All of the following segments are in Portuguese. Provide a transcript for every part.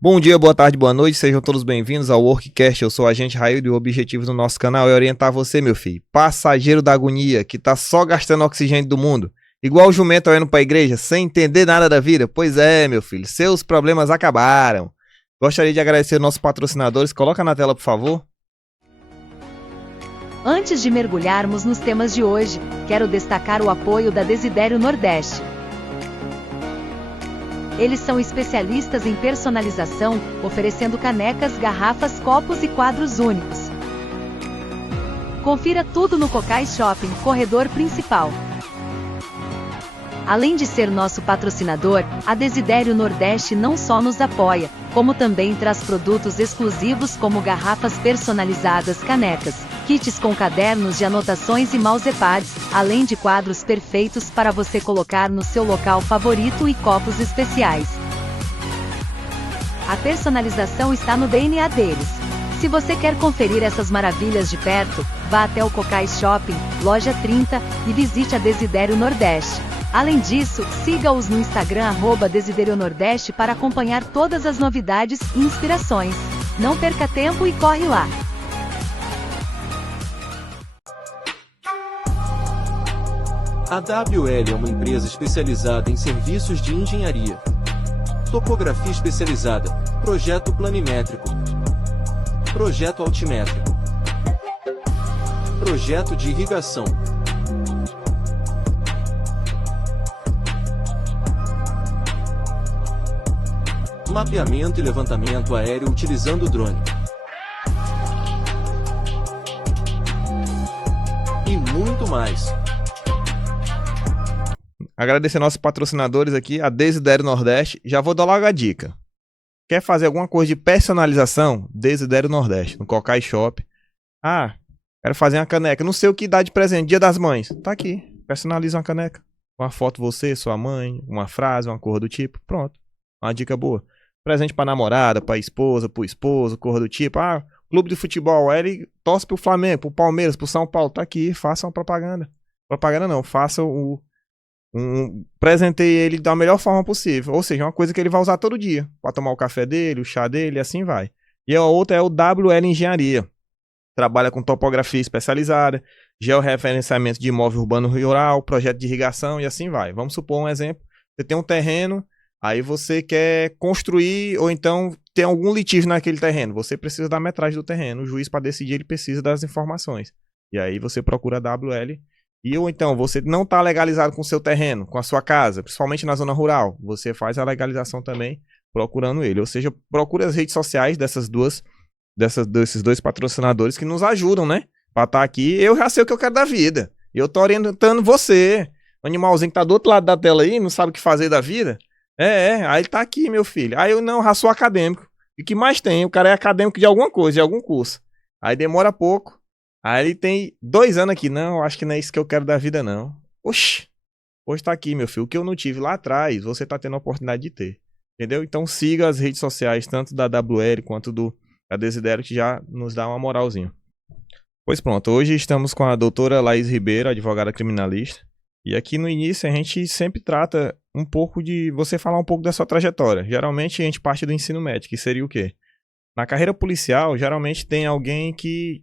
Bom dia, boa tarde, boa noite, sejam todos bem-vindos ao Workcast. Eu sou o Agente Raildo e o objetivo do nosso canal é orientar você, meu filho, passageiro da agonia, que tá só gastando oxigênio do mundo, igual o jumento indo pra igreja, sem entender nada da vida. Pois é, meu filho, seus problemas acabaram. Gostaria de agradecer nossos patrocinadores, coloca na tela, por favor. Antes de mergulharmos nos temas de hoje, quero destacar o apoio da Desidério Nordeste. Eles são especialistas em personalização, oferecendo canecas, garrafas, copos e quadros únicos. Confira tudo no Cocais Shopping, corredor principal. Além de ser nosso patrocinador, a Desidério Nordeste não só nos apoia, como também traz produtos exclusivos como garrafas personalizadas, canecas, kits com cadernos de anotações e mousepads, além de quadros perfeitos para você colocar no seu local favorito e copos especiais. A personalização está no DNA deles. Se você quer conferir essas maravilhas de perto, vá até o Cocais Shopping, loja 30, e visite a Desidério Nordeste. Além disso, siga-os no Instagram @Desidério Nordeste para acompanhar todas as novidades e inspirações. Não perca tempo e corre lá! A WL é uma empresa especializada em serviços de engenharia, topografia especializada, projeto planimétrico, projeto altimétrico, projeto de irrigação, mapeamento e levantamento aéreo utilizando drone, e muito mais. Agradecer nossos patrocinadores aqui, a Desidério Nordeste. Já vou dar logo a dica. Quer fazer alguma coisa de personalização? Desidério Nordeste, no Cocais Shop. Ah, quero fazer uma caneca. Não sei o que dar de presente. Dia das Mães. Tá aqui. Personaliza uma caneca. Uma foto você, sua mãe, uma frase, uma cor do tipo. Pronto. Uma dica boa. Presente pra namorada, pra esposa, pro esposo, cor do tipo. Ah, clube de futebol. Aí ele torce pro Flamengo, pro Palmeiras, pro São Paulo. Tá aqui. Faça uma propaganda. Propaganda não. Faça presenteie ele da melhor forma possível. Ou seja, uma coisa que ele vai usar todo dia. Pra tomar o café dele, o chá dele, e assim vai. E a outra é o WL Engenharia. Trabalha com topografia especializada, georreferenciamento de imóvel urbano rural, projeto de irrigação e assim vai. Vamos supor um exemplo. Você tem um terreno, aí você quer construir ou então tem algum litígio naquele terreno. Você precisa da metragem do terreno. O juiz, para decidir, ele precisa das informações. E aí você procura a WL. E ou então, você não está legalizado com o seu terreno, com a sua casa, principalmente na zona rural. Você faz a legalização também procurando ele. Ou seja, procure as redes sociais desses dois patrocinadores que nos ajudam, né? Pra estar aqui, eu já sei o que eu quero da vida. E eu tô orientando você. O animalzinho que tá do outro lado da tela aí, não sabe o que fazer da vida. Aí ele tá aqui, meu filho. Aí eu não, já sou acadêmico. E o que mais tem? O cara é acadêmico de alguma coisa, de algum curso. Aí demora pouco. Aí ele tem 2 anos aqui. Não, acho que não é isso que eu quero da vida, não. Oxi. Hoje tá aqui, meu filho. O que eu não tive lá atrás, você tá tendo a oportunidade de ter. Entendeu? Então siga as redes sociais, tanto da WL quanto da Desidério, que já nos dá uma moralzinha. Pois pronto, hoje estamos com a doutora Laís Ribeiro, advogada criminalista. E aqui no início a gente sempre trata um pouco de você falar um pouco da sua trajetória. Geralmente a gente parte do ensino médio, que seria o quê? Na carreira policial, geralmente tem alguém que...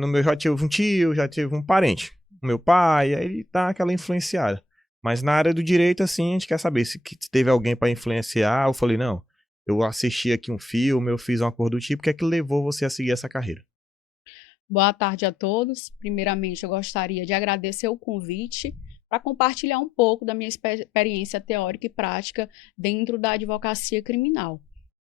no meu já tive um tio, já tive um parente. O meu pai, aí ele dá aquela influenciada. Mas na área do direito, assim, a gente quer saber se teve alguém para influenciar. Eu falei, não, eu assisti aqui um filme, eu fiz uma cor do tipo. O que é que levou você a seguir essa carreira? Boa tarde a todos. Primeiramente, eu gostaria de agradecer o convite para compartilhar um pouco da minha experiência teórica e prática dentro da advocacia criminal.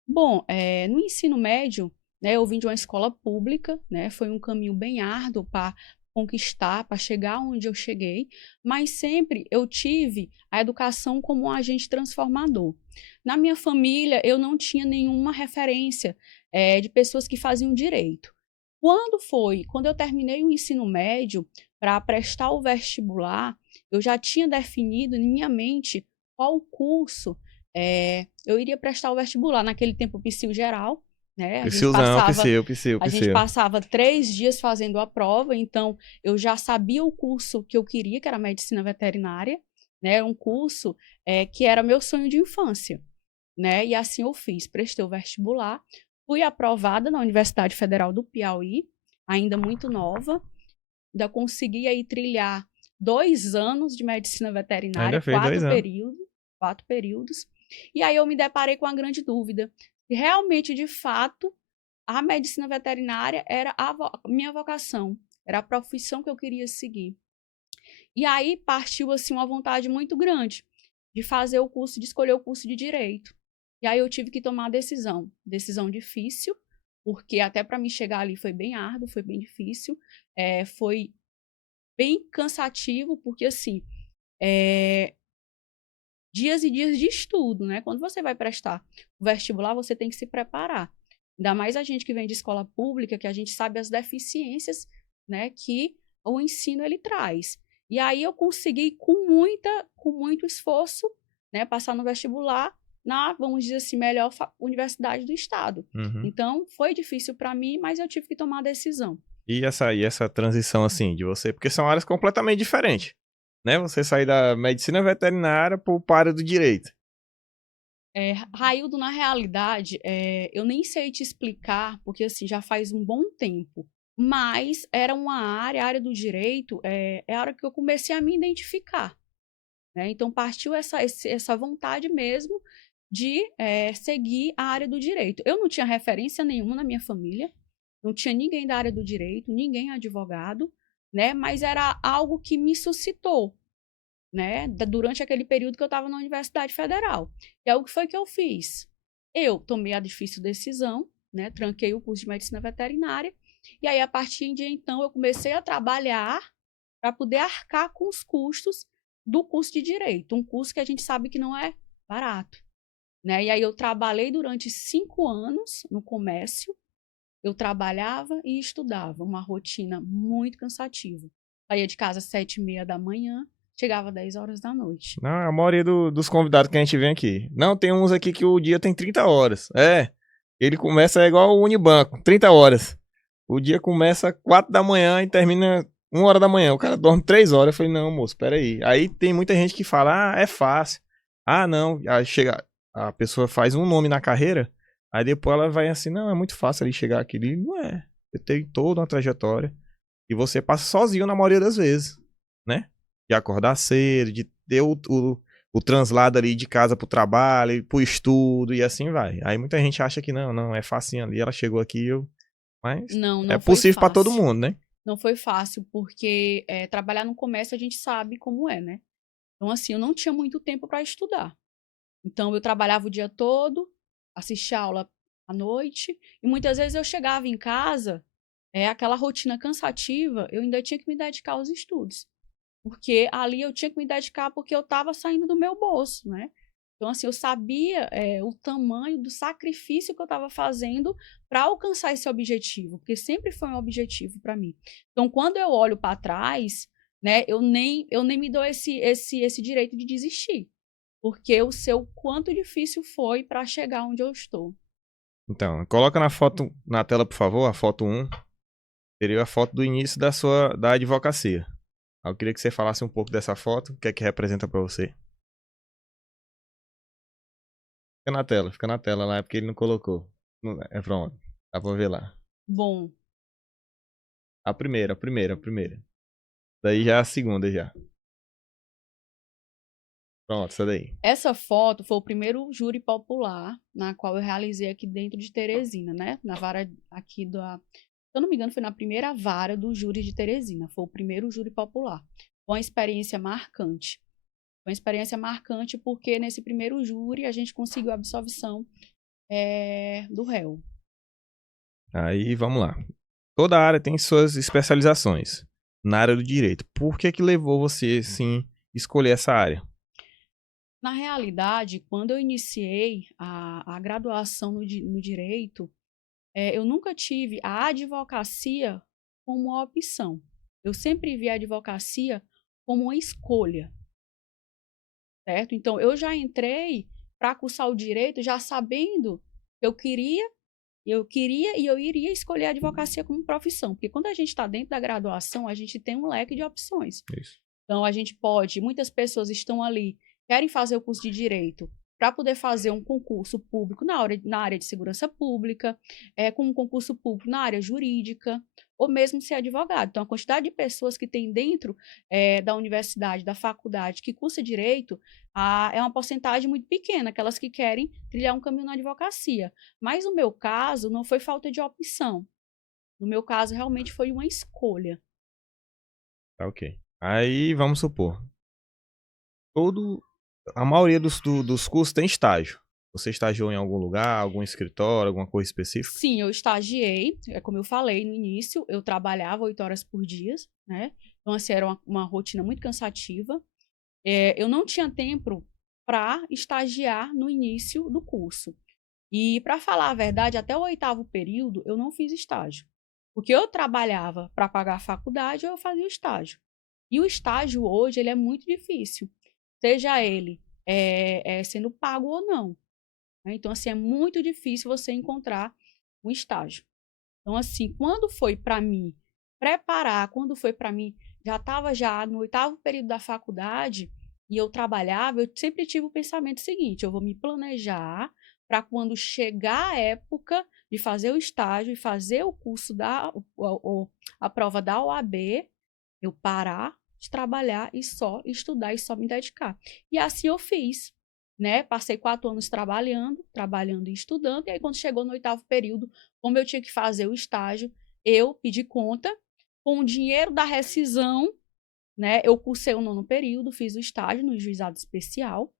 Bom, no ensino médio, né, eu vim de uma escola pública, né, foi um caminho bem árduo para conquistar, para chegar onde eu cheguei, mas sempre eu tive a educação como um agente transformador. Na minha família, eu não tinha nenhuma referência de pessoas que faziam direito. Quando eu terminei o ensino médio, para prestar o vestibular, eu já tinha definido em minha mente qual curso eu iria prestar o vestibular. Naquele tempo, Psil geral, né? A gente passava 3 dias fazendo a prova, então eu já sabia o curso que eu queria, que era medicina veterinária, né? Um curso que era meu sonho de infância. né? E assim eu fiz, prestei o vestibular, fui aprovada na Universidade Federal do Piauí, ainda muito nova, ainda consegui aí trilhar 2 anos de medicina veterinária, Ainda fez 2 anos. 4 períodos, e aí eu me deparei com a grande dúvida, se realmente, de fato, a medicina veterinária era a minha vocação, era a profissão que eu queria seguir. E aí partiu, assim, uma vontade muito grande de fazer o curso, de escolher o curso de Direito. E aí eu tive que tomar a decisão difícil, porque até para mim chegar ali foi bem árduo, foi bem difícil, foi bem cansativo, porque, assim, dias e dias de estudo, né? Quando você vai prestar o vestibular, você tem que se preparar. Ainda mais a gente que vem de escola pública, que a gente sabe as deficiências, né, que o ensino ele traz. E aí eu consegui, com muito esforço, né, passar no vestibular na, vamos dizer assim, melhor universidade do estado. Uhum. Então, foi difícil para mim, mas eu tive que tomar a decisão. E essa transição, assim, de você... Porque são áreas completamente diferentes, né? Você sair da medicina veterinária para a área do direito. Raildo, na realidade, eu nem sei te explicar, porque assim, já faz um bom tempo, mas era uma área, a área do direito, é a área que eu comecei a me identificar, né? Então, partiu essa vontade mesmo de seguir a área do direito. Eu não tinha referência nenhuma na minha família, não tinha ninguém da área do direito, ninguém advogado, né? Mas era algo que me suscitou, né, durante aquele período que eu estava na Universidade Federal. E aí, o que foi que eu fiz? Eu tomei a difícil decisão, né, tranquei o curso de medicina veterinária, e aí, a partir de então, eu comecei a trabalhar para poder arcar com os custos do curso de Direito, um curso que a gente sabe que não é barato, né? E aí, eu trabalhei durante 5 anos no comércio, eu trabalhava e estudava, uma rotina muito cansativa. Saía de casa às 7h30 da manhã, chegava às 10 horas da noite. Não, a maioria dos convidados que a gente vem aqui. Não, tem uns aqui que o dia tem 30 horas. Ele começa igual o Unibanco, 30 horas. O dia começa 4 da manhã e termina 1 hora da manhã. O cara dorme 3 horas. Eu falei, não, moço, peraí. Aí tem muita gente que fala, é fácil. Não. Aí chega, a pessoa faz um nome na carreira, aí depois ela vai assim, não, é muito fácil ali chegar aqui. Não é. Você tem toda uma trajetória. E você passa sozinho na maioria das vezes, né? De acordar cedo, de ter o translado ali de casa pro trabalho, pro estudo e assim vai. Aí muita gente acha que não, é facinho ali, ela chegou aqui, mas não é possível para todo mundo, né? Não foi fácil, porque trabalhar no comércio a gente sabe como é, né? Então, assim, eu não tinha muito tempo para estudar. Então, eu trabalhava o dia todo, assistia aula à noite, e muitas vezes eu chegava em casa, aquela rotina cansativa, eu ainda tinha que me dedicar aos estudos. Porque ali eu tinha que me dedicar porque eu estava saindo do meu bolso, né? Então, assim, eu sabia o tamanho do sacrifício que eu estava fazendo para alcançar esse objetivo, porque sempre foi um objetivo para mim. Então, quando eu olho para trás, né, eu nem me dou esse direito de desistir, porque eu sei o quanto difícil foi para chegar onde eu estou. Então, coloca na tela, por favor, a foto 1. Seria a foto do início da advocacia. Eu queria que você falasse um pouco dessa foto, o que é que representa pra você. Fica na tela lá, é porque ele não colocou. Pronto, dá pra ver lá. Bom. A primeira. Daí já é a segunda já. Pronto, essa daí. Essa foto foi o primeiro júri popular na qual eu realizei aqui dentro de Teresina, né? Na vara aqui se eu não me engano, foi na primeira vara do júri de Teresina. Foi o primeiro júri popular. Foi uma experiência marcante. Foi uma experiência marcante porque nesse primeiro júri a gente conseguiu a absolvição do réu. Aí, vamos lá. Toda área tem suas especializações na área do direito. Por que levou você, sim, escolher essa área? Na realidade, quando eu iniciei a graduação no direito, eu nunca tive a advocacia como uma opção. Eu sempre vi a advocacia como uma escolha, certo? Então, eu já entrei para cursar o direito já sabendo que eu queria e eu iria escolher a advocacia como profissão. Porque quando a gente está dentro da graduação, a gente tem um leque de opções. Isso. Então, a gente pode, muitas pessoas estão ali, querem fazer o curso de direito para poder fazer um concurso público na área de segurança pública, com um concurso público na área jurídica, ou mesmo ser advogado. Então, a quantidade de pessoas que tem dentro da universidade, da faculdade, que cursa direito, é uma porcentagem muito pequena, aquelas que querem trilhar um caminho na advocacia. Mas, no meu caso, não foi falta de opção. No meu caso, realmente foi uma escolha. Tá, ok. Aí, vamos supor, a maioria dos cursos tem estágio. Você estagiou em algum lugar, algum escritório, alguma coisa específica? Sim, eu estagiei, como eu falei no início, eu trabalhava 8 horas por dia, né? Então, assim, era uma rotina muito cansativa. Eu não tinha tempo para estagiar no início do curso. E, para falar a verdade, até o 8º período, eu não fiz estágio. Porque eu trabalhava para pagar a faculdade ou eu fazia o estágio. E o estágio hoje, ele é muito difícil. Seja ele sendo pago ou não. Né? Então, assim, é muito difícil você encontrar um estágio. Então, assim, quando foi para mim preparar, quando foi para mim, já estava já no 8º período da faculdade e eu trabalhava, eu sempre tive o pensamento seguinte, eu vou me planejar para quando chegar a época de fazer o estágio e fazer o curso a prova da OAB, eu parar de trabalhar e só estudar e só me dedicar. E assim eu fiz, né? Passei 4 anos trabalhando e estudando, e aí quando chegou no 8º período, como eu tinha que fazer o estágio, eu pedi conta, com o dinheiro da rescisão, né? Eu cursei o 9º período, fiz o estágio no juizado especial.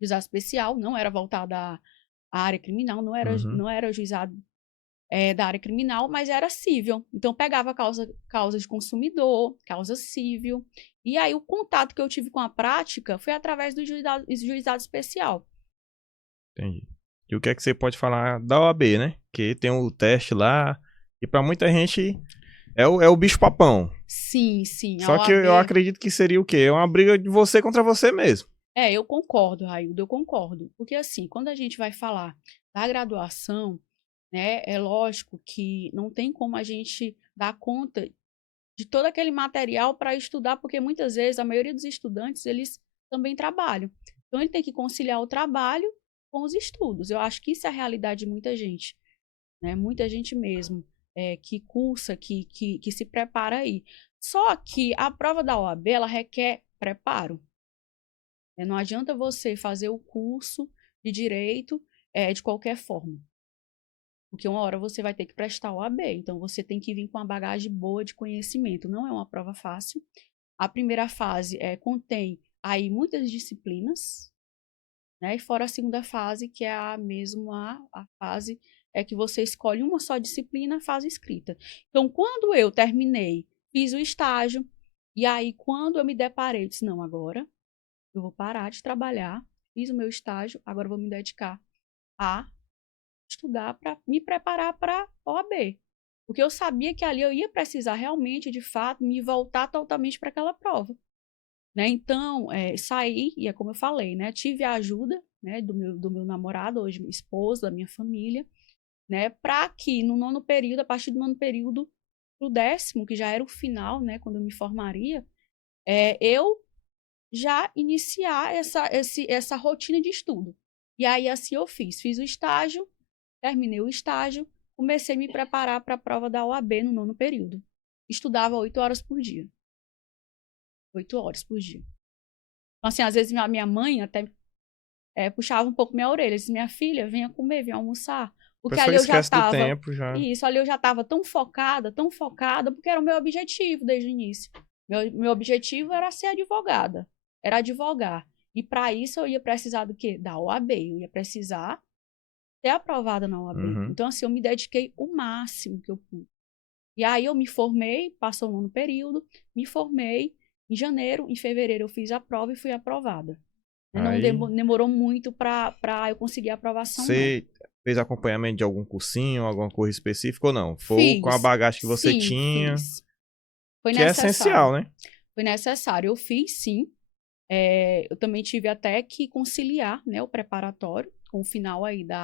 Juizado especial não era voltado à área criminal, não era juizado da área criminal, mas era cível. Então, pegava causa de consumidor, causa cível. E aí, o contato que eu tive com a prática foi através do juizado especial. Entendi. E o que é que você pode falar da OAB, né? Que tem o teste lá, e para muita gente é o bicho-papão. Sim, sim. Só que eu acredito que seria o quê? É uma briga de você contra você mesmo. Eu concordo, Raildo, eu concordo. Porque, assim, quando a gente vai falar da graduação, né, é lógico que não tem como a gente dar conta de todo aquele material para estudar, porque muitas vezes a maioria dos estudantes, eles também trabalham. Então, ele tem que conciliar o trabalho com os estudos. Eu acho que isso é a realidade de muita gente, né? Muita gente mesmo que cursa, que se prepara aí. Só que a prova da OAB, ela requer preparo. Não adianta você fazer o curso de direito de qualquer forma. Porque uma hora você vai ter que prestar o OAB. Então, você tem que vir com uma bagagem boa de conhecimento. Não é uma prova fácil. A primeira fase contém aí muitas disciplinas, né? E fora a segunda fase, que é a fase que você escolhe uma só disciplina, fase escrita. Então, quando eu terminei, fiz o estágio, e aí, quando eu me deparei, eu disse, não, agora eu vou parar de trabalhar, fiz o meu estágio, agora eu vou me dedicar a estudar para me preparar para a OAB. Porque eu sabia que ali eu ia precisar realmente, de fato, me voltar totalmente para aquela prova. Né? Então, saí, e é como eu falei, né? Tive a ajuda, né, do meu namorado, hoje meu esposo, da minha família, né? Para que no 9º período, a partir do 9º período, para o 10º, que já era o final, né? Quando eu me formaria, eu já iniciar essa rotina de estudo. E aí, assim eu fiz o estágio, terminei o estágio, comecei a me preparar para a prova da OAB no 9º período. Estudava 8 horas por dia. 8 horas por dia. Então, assim, às vezes minha mãe até puxava um pouco minha orelha. Disse, minha filha, venha comer, venha almoçar. Porque ali eu já estava... Isso, ali eu já estava tão focada, porque era o meu objetivo desde o início. Meu objetivo era ser advogada. Era advogar. E para isso eu ia precisar do quê? Da OAB. Eu ia precisar ser aprovada na OAB. Então, assim, eu me dediquei o máximo que eu pude. E aí eu me formei, passou o 9º período, me formei. Em janeiro, em fevereiro, eu fiz a prova e fui aprovada. Não demorou muito para eu conseguir a aprovação, Você fez acompanhamento de algum cursinho, alguma coisa específica ou não? Foi com a bagagem que você tinha? Fiz. Foi que necessário. É essencial, né? Foi necessário. Eu fiz, sim. Eu também tive até que conciliar, né, o preparatório com o final aí do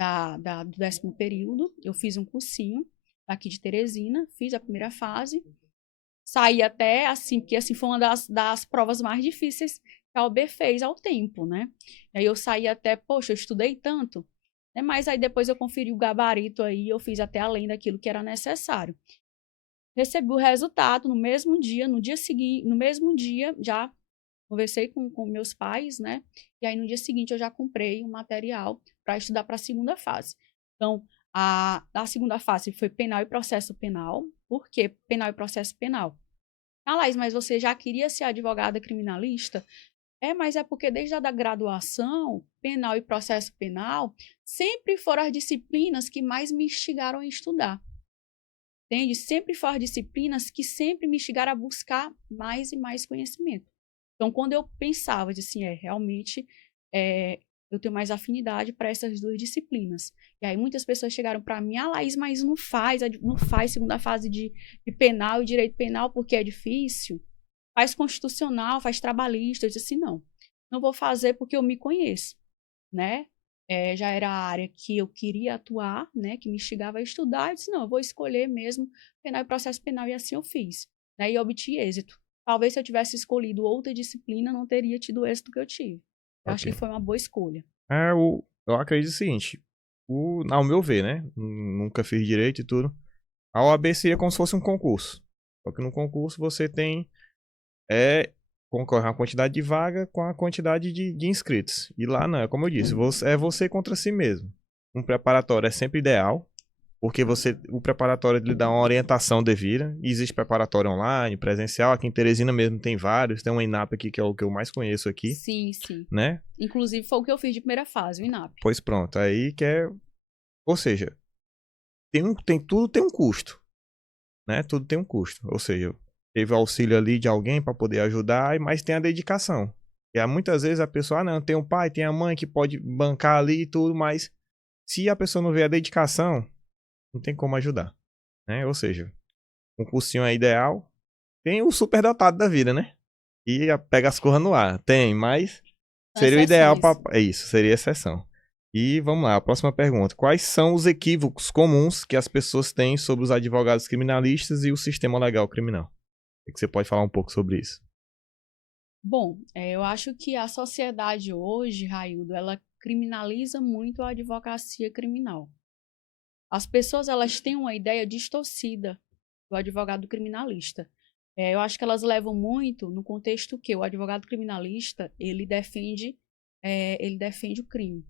10º período. Eu fiz um cursinho aqui de Teresina, fiz a primeira fase. Saí até assim, porque assim foi uma das provas mais difíceis que que a OAB fez ao tempo, né? E aí eu saí até, poxa, eu estudei tanto, né? Mas aí depois eu conferi o gabarito aí, eu fiz até além daquilo que era necessário. Recebi o resultado no mesmo dia, no dia seguinte, no mesmo dia, já conversei com meus pais, né? E aí no dia seguinte eu já comprei um material para estudar para a segunda fase. Então, a segunda fase foi penal e processo penal. Por quê penal e processo penal? Ah, Laís, mas você já queria ser advogada criminalista? Mas é porque desde a da graduação, penal e processo penal, sempre foram as disciplinas que mais me instigaram a estudar. Entende? Sempre foram as disciplinas que sempre me instigaram a buscar mais e mais conhecimento. Então, quando eu pensava, assim, realmente, eu tenho mais afinidade para essas duas disciplinas. E aí muitas pessoas chegaram para mim, Laís, mas não faz segunda fase de penal e direito penal porque é difícil. Faz constitucional, faz trabalhista. Eu disse assim, não vou fazer porque eu me conheço, né? Já era a área que eu queria atuar, né? Que me instigava a estudar. Eu disse, não, eu vou escolher mesmo penal e processo penal, e assim eu fiz, né? E obtive êxito. Talvez se eu tivesse escolhido outra disciplina, não teria tido o êxito que eu tive. Eu acho que foi uma boa escolha. Eu acredito o seguinte, ao meu ver, né? Nunca fiz direito e tudo. A OAB seria como se fosse um concurso. Só que no concurso você tem concorre a quantidade de vaga com a quantidade de inscritos. E lá não, é como eu disse, é você contra si mesmo. Um preparatório é sempre ideal, porque o preparatório lhe dá uma orientação devida. Existe preparatório online, presencial. Aqui em Teresina mesmo tem vários. Tem um INAP aqui que é o que eu mais conheço aqui. Sim. Né? Inclusive foi o que eu fiz de primeira fase, o INAP. Pois pronto, aí que é... Ou seja, tudo tem um custo. Né? Tudo tem um custo. Ou seja, teve o auxílio ali de alguém para poder ajudar, mas tem a dedicação. E muitas vezes a pessoa, não, tem um pai, tem a mãe que pode bancar ali e tudo, mas se a pessoa não vê a dedicação, não tem como ajudar, né? Ou seja, um cursinho é ideal. Tem o superdotado da vida, né? E pega as coisas no ar. Tem, mas seria o ideal para... É isso, seria exceção. E vamos lá, a próxima pergunta. Quais são os equívocos comuns que as pessoas têm sobre os advogados criminalistas e o sistema legal criminal? O que você pode falar um pouco sobre isso? Bom, eu acho que a sociedade hoje, Raildo, ela criminaliza muito a advocacia criminal. As pessoas, elas têm uma ideia distorcida do advogado criminalista. Eu acho que elas levam muito no contexto que o advogado criminalista, ele defende o crime.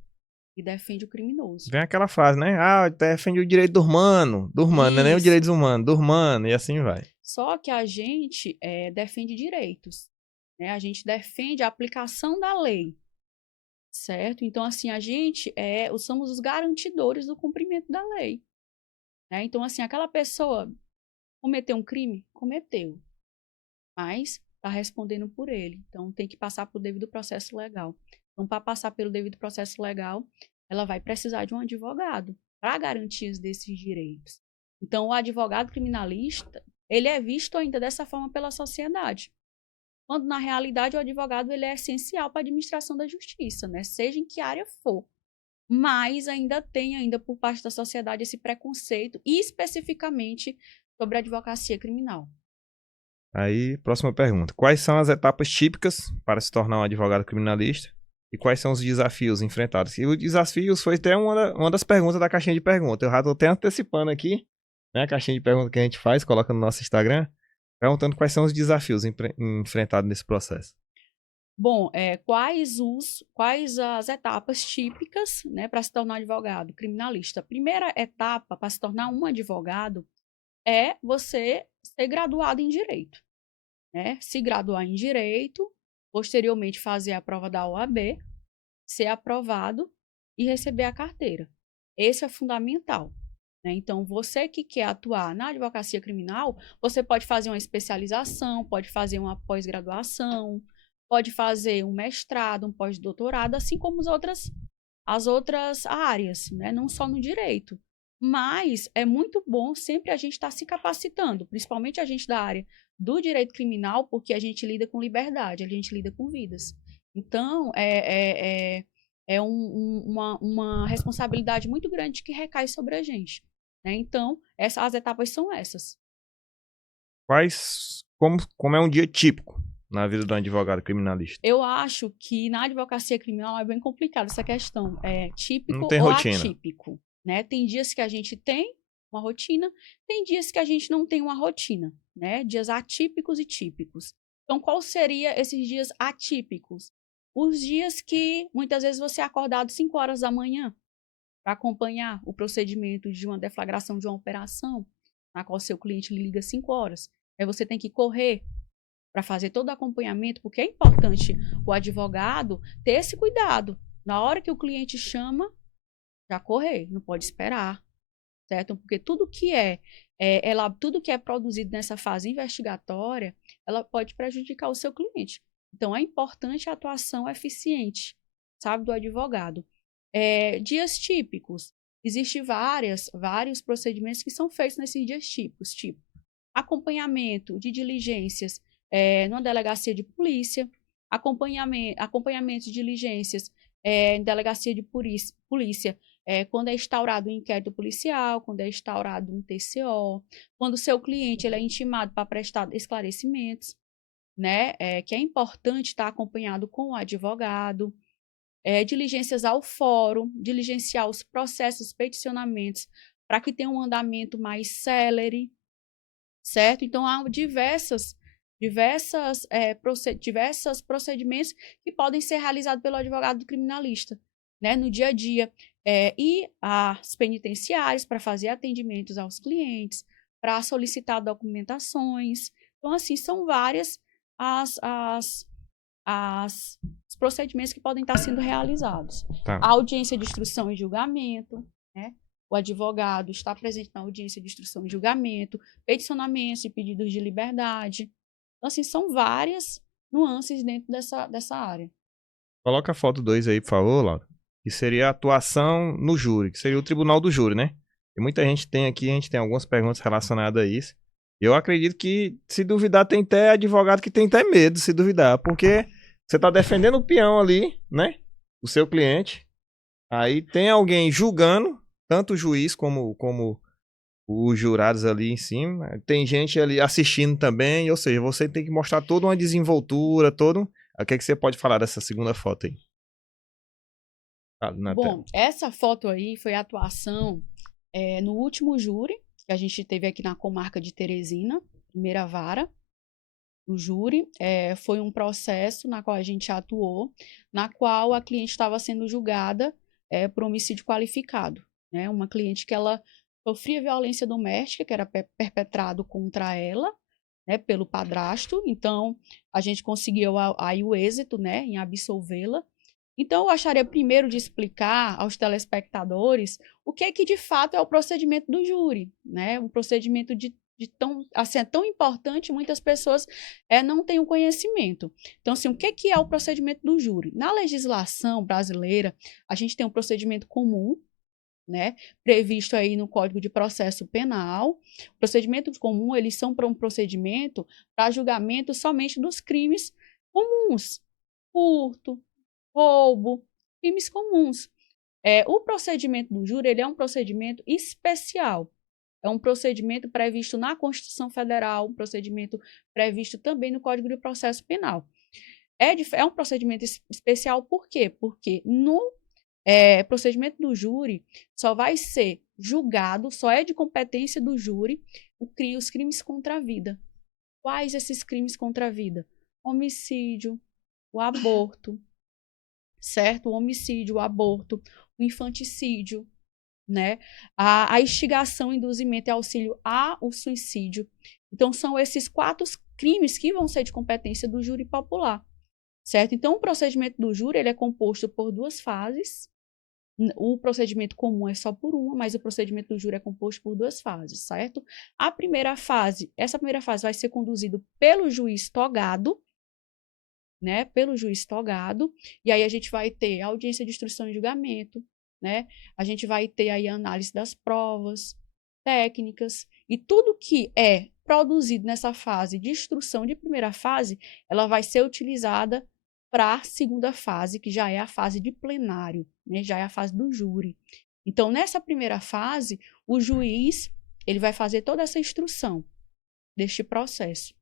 E defende o criminoso. Vem aquela frase, né? Defende o direito do humano. Do humano, não é nem o direito humano, do humano, e assim vai. Só que a gente defende direitos. Né? A gente defende a aplicação da lei. Certo? Então, assim, a gente somos os garantidores do cumprimento da lei. Né? Então, assim, aquela pessoa cometeu um crime? Cometeu. Mas está respondendo por ele. Então, tem que passar pelo devido processo legal. Então, para passar pelo devido processo legal, ela vai precisar de um advogado para garantias desses direitos. Então, o advogado criminalista, ele é visto ainda dessa forma pela sociedade. Quando, na realidade, o advogado ele é essencial para a administração da justiça, né? Seja em que área for. Mas ainda tem, por parte da sociedade, esse preconceito, e especificamente sobre a advocacia criminal. Aí, próxima pergunta. Quais são as etapas típicas para se tornar um advogado criminalista? E quais são os desafios enfrentados? E os desafios foi até uma das perguntas da caixinha de perguntas. Eu já estou até antecipando aqui, né? A caixinha de perguntas que a gente faz, coloca no nosso Instagram, perguntando quais são os desafios enfrentados nesse processo. Bom, quais as etapas típicas, né, para se tornar advogado criminalista? A primeira etapa para se tornar um advogado é você ser graduado em Direito. Né? Se graduar em Direito, posteriormente fazer a prova da OAB, ser aprovado e receber a carteira. Esse é fundamental. Né? Então, você que quer atuar na advocacia criminal, você pode fazer uma especialização, pode fazer uma pós-graduação, pode fazer um mestrado, um pós-doutorado, assim como as outras áreas, né? Não só no direito. Mas é muito bom sempre a gente estar se capacitando, principalmente a gente da área do direito criminal, porque a gente lida com liberdade, a gente lida com vidas. Então, uma responsabilidade muito grande que recai sobre a gente. Né? Então, as etapas são essas. Como é um dia típico na vida do advogado criminalista? Eu acho que na advocacia criminal é bem complicado essa questão. É típico Não tem ou rotina. atípico, né? Tem dias que a gente tem uma rotina, tem dias que a gente não tem uma rotina, né? Dias atípicos e típicos. Então, qual seria esses dias atípicos? Os dias que muitas vezes você é acordado 5 horas da manhã para acompanhar o procedimento de uma deflagração de uma operação, na qual seu cliente lhe liga 5 horas. Aí você tem que correr para fazer todo o acompanhamento, porque é importante o advogado ter esse cuidado. Na hora que o cliente chama, já correr, não pode esperar, certo? Porque tudo que tudo que é produzido nessa fase investigatória, ela pode prejudicar o seu cliente. Então, é importante a atuação eficiente, sabe, do advogado. Dias típicos. Existem vários procedimentos que são feitos nesses dias típicos, tipo acompanhamento de diligências numa delegacia de polícia, acompanhamento de diligências em delegacia de polícia, quando é instaurado um inquérito policial, quando é instaurado um TCO, quando o seu cliente ele é intimado para prestar esclarecimentos, né, que é importante estar acompanhado com o advogado, diligências ao fórum, diligenciar os processos, peticionamentos, para que tenha um andamento mais célere, certo? Então, há diversos procedimentos que podem ser realizados pelo advogado criminalista, né, no dia a dia. Ir às penitenciárias para fazer atendimentos aos clientes, para solicitar documentações. Então, assim, são várias os procedimentos que podem estar sendo realizados. Tá. A audiência de instrução e julgamento, né? O advogado está presente na audiência de instrução e julgamento, peticionamentos e pedidos de liberdade. Então, assim, são várias nuances dentro dessa área. Coloca a foto 2 aí, por favor, Laura. Que seria a atuação no júri, que seria o tribunal do júri, né? E muita gente tem aqui, a gente tem algumas perguntas relacionadas a isso. Eu acredito que, se duvidar, tem até advogado que tem até medo, se duvidar, porque você está defendendo o peão ali, né? O seu cliente. Aí tem alguém julgando, tanto o juiz como os jurados ali em cima. Tem gente ali assistindo também, ou seja, você tem que mostrar toda uma desenvoltura, todo. O que é que você pode falar dessa segunda foto aí? Bom, essa foto aí foi a atuação no último júri que a gente teve aqui na comarca de Teresina, primeira vara. O júri foi um processo na qual a gente atuou, na qual a cliente estava sendo julgada por homicídio qualificado, né? Uma cliente que ela sofria violência doméstica, que era perpetrado contra ela, né, pelo padrasto. Então, a gente conseguiu aí o êxito, né, em absolvê-la. Então, eu gostaria primeiro de explicar aos telespectadores o que é que, de fato, é o procedimento do júri, né? Um procedimento é tão importante, muitas pessoas não têm o conhecimento. Então, assim, o que é o procedimento do júri? Na legislação brasileira, a gente tem um procedimento comum, né, previsto aí no Código de Processo Penal. O procedimento comum, eles são para um procedimento para julgamento somente dos crimes comuns, furto, roubo, crimes comuns. O procedimento do júri, ele é um procedimento especial. É um procedimento previsto na Constituição Federal, um procedimento previsto também no Código de Processo Penal. É um procedimento especial por quê? Porque no procedimento do júri só vai ser julgado, só é de competência do júri os crimes contra a vida. Quais esses crimes contra a vida? Homicídio, o aborto, certo? O homicídio, o aborto, o infanticídio, né? A instigação, induzimento e auxílio ao suicídio. Então, são esses 4 crimes que vão ser de competência do júri popular, certo? Então, o procedimento do júri ele é composto por 2 fases. O procedimento comum é só por uma, mas o procedimento do júri é composto por 2 fases, certo? Essa primeira fase vai ser conduzida pelo juiz togado, né? Pelo juiz togado, e aí a gente vai ter audiência de instrução e julgamento, né? A gente vai ter aí a análise das provas, técnicas, e tudo que é produzido nessa fase de instrução de primeira fase, ela vai ser utilizada para a segunda fase, que já é a fase de plenário, né? Já é a fase do júri. Então, nessa primeira fase, o juiz ele vai fazer toda essa instrução deste processo.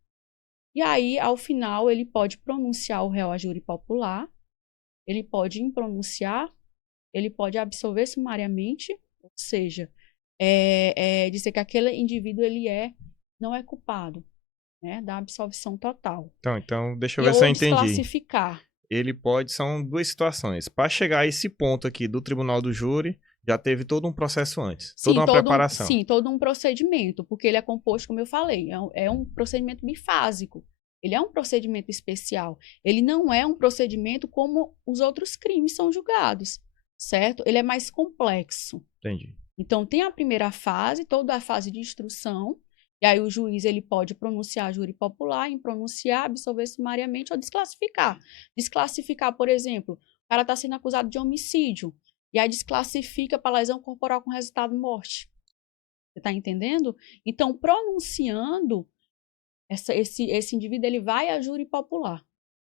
E aí, ao final, ele pode pronunciar o réu a júri popular, ele pode impronunciar, ele pode absolver sumariamente, ou seja, dizer que aquele indivíduo não é culpado, né, da absolvição total. Então, deixa eu ver se Ou eu entendi. desclassificar. Ele pode, são duas situações. Para chegar a esse ponto aqui do tribunal do júri, já teve todo um processo antes, toda uma preparação. Sim, todo um procedimento, porque ele é composto, como eu falei, é um procedimento bifásico. Ele é um procedimento especial. Ele não é um procedimento como os outros crimes são julgados, certo? Ele é mais complexo. Entendi. Então, tem a primeira fase, toda a fase de instrução, e aí o juiz ele pode pronunciar júri popular, impronunciar, absolver sumariamente ou desclassificar. Desclassificar, por exemplo, o cara está sendo acusado de homicídio, e aí desclassifica para lesão corporal com resultado de morte. Você está entendendo? Então, pronunciando, esse indivíduo ele vai a júri popular.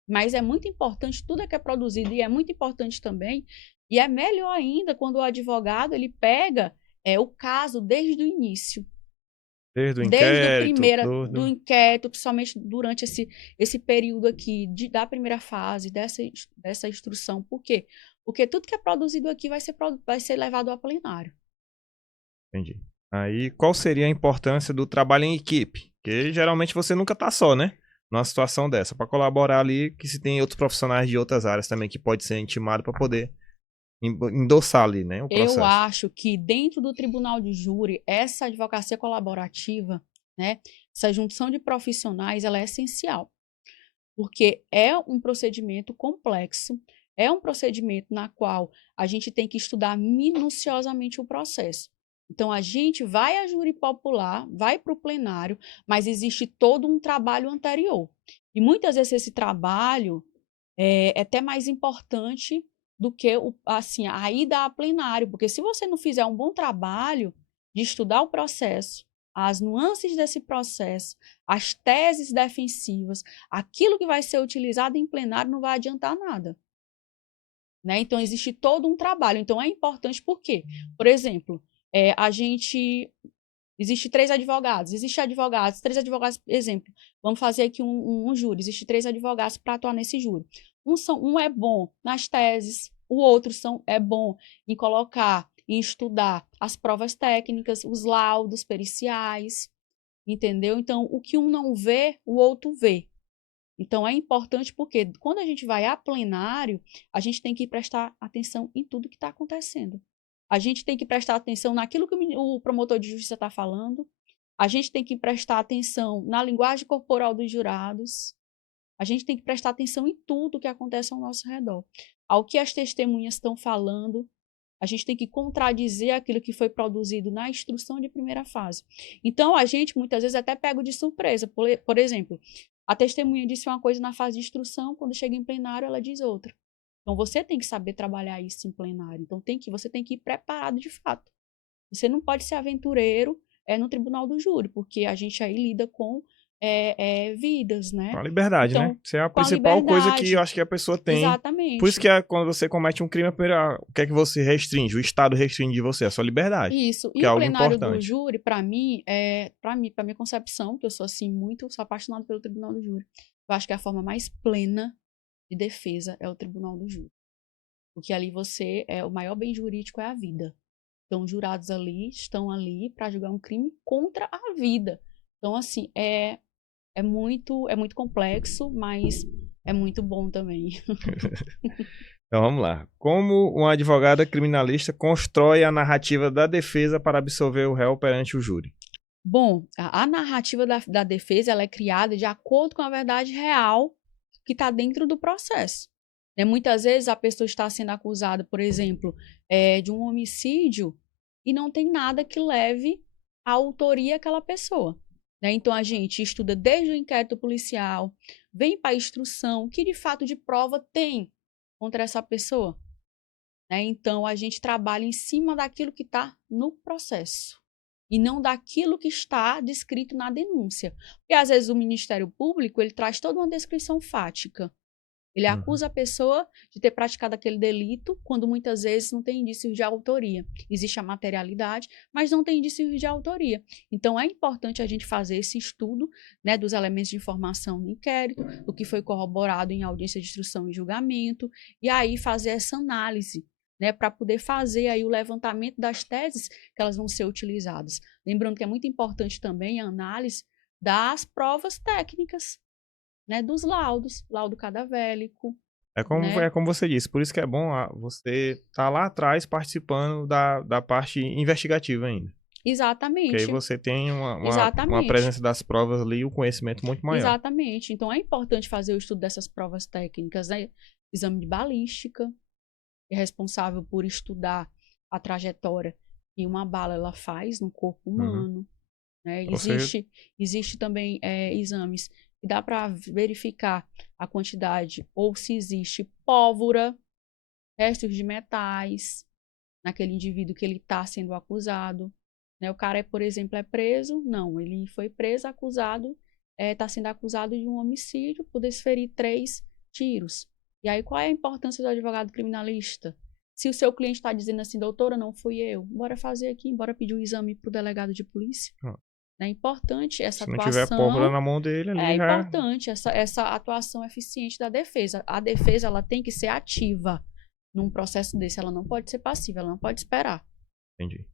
Mas é muito importante, tudo que é produzido, e é muito importante também, e é melhor ainda quando o advogado ele pega o caso desde o início. Desde o Desde do inquérito, principalmente durante esse período aqui da primeira fase, dessa instrução. Por quê? Porque tudo que é produzido aqui vai ser levado ao plenário. Entendi. Aí, qual seria a importância do trabalho em equipe? Porque geralmente você nunca tá só, né? Numa situação dessa. Para colaborar ali, que se tem outros profissionais de outras áreas também que pode ser intimado para poder endossar ali, né, o processo. Eu acho que dentro do tribunal de júri, essa advocacia colaborativa, né, essa junção de profissionais, ela é essencial. Porque é um procedimento complexo, é um procedimento na qual a gente tem que estudar minuciosamente o processo. Então, a gente vai a júri popular, vai para o plenário, mas existe todo um trabalho anterior. E muitas vezes esse trabalho é até mais importante do que a ida a plenário, porque se você não fizer um bom trabalho de estudar o processo, as nuances desse processo, as teses defensivas, aquilo que vai ser utilizado em plenário não vai adiantar nada. Né? Então, existe todo um trabalho. Então, é importante porque, por exemplo, existe três advogados, três advogados, exemplo, vamos fazer aqui um júri, existe três advogados para atuar nesse júri. Um é bom nas teses, o outro é bom em colocar, em estudar as provas técnicas, os laudos periciais, entendeu? Então, o que um não vê, o outro vê. Então, é importante porque quando a gente vai a plenário, a gente tem que prestar atenção em tudo que está acontecendo. A gente tem que prestar atenção naquilo que o promotor de justiça está falando. A gente tem que prestar atenção na linguagem corporal dos jurados. A gente tem que prestar atenção em tudo que acontece ao nosso redor. Ao que as testemunhas estão falando, a gente tem que contradizer aquilo que foi produzido na instrução de primeira fase. Então, a gente, muitas vezes, até pega de surpresa. Por exemplo, a testemunha disse uma coisa na fase de instrução, quando chega em plenário, ela diz outra. Então, você tem que saber trabalhar isso em plenário. Então, você tem que ir preparado de fato. Você não pode ser aventureiro no tribunal do júri, porque a gente aí lida com vidas, né? Com a liberdade, então, né? Isso é a principal coisa que eu acho que a pessoa tem. Exatamente. Por isso que quando você comete um crime, o que é que você restringe? O Estado restringe de você, a sua liberdade. Isso. E o algo plenário importante. do júri, para minha concepção, que eu sou assim sou apaixonada pelo tribunal do júri. Eu acho que a forma mais plena de defesa é o tribunal do júri. Porque ali o maior bem jurídico é a vida. Então, os jurados estão ali para julgar um crime contra a vida. Então, assim, é muito complexo, mas é muito bom também. Então, vamos lá. Como uma advogada criminalista constrói a narrativa da defesa para absolver o réu perante o júri? Bom, a narrativa da defesa ela é criada de acordo com a verdade real que está dentro do processo. Muitas vezes a pessoa está sendo acusada, por exemplo, de um homicídio e não tem nada que leve à autoria àquela pessoa. Então, a gente estuda desde o inquérito policial, vem para a instrução, que de fato de prova tem contra essa pessoa. Então, a gente trabalha em cima daquilo que está no processo e não daquilo que está descrito na denúncia. Porque, às vezes, o Ministério Público ele traz toda uma descrição fática. Ele acusa a pessoa de ter praticado aquele delito, quando muitas vezes não tem indícios de autoria. Existe a materialidade, mas não tem indícios de autoria. Então, é importante a gente fazer esse estudo, né, dos elementos de informação no inquérito, do que foi corroborado em audiência de instrução e julgamento, e aí fazer essa análise, né, para poder fazer aí o levantamento das teses que elas vão ser utilizadas. Lembrando que é muito importante também a análise das provas técnicas, né, dos laudos, laudo cadavélico. É como você disse, por isso que é bom você estar lá atrás participando da parte investigativa ainda. Exatamente. Porque aí você tem uma presença das provas ali e o conhecimento muito maior. Exatamente. Então é importante fazer o estudo dessas provas técnicas, né? Exame de balística, é responsável por estudar a trajetória que uma bala ela faz no corpo humano. Né? Existe também exames que dá para verificar a quantidade ou se existe pólvora, restos de metais naquele indivíduo que ele está sendo acusado. Né? O cara, por exemplo, é preso? Não, ele foi preso, acusado, está sendo acusado de um homicídio por desferir 3 tiros. E aí, qual é a importância do advogado criminalista? Se o seu cliente está dizendo assim, doutora, não fui eu, bora fazer aqui, bora pedir o exame para o delegado de polícia. É importante essa atuação. Se não tiver pólvora na mão dele, ali é importante essa atuação eficiente da defesa. A defesa ela tem que ser ativa num processo desse. Ela não pode ser passiva, ela não pode esperar. Entendi.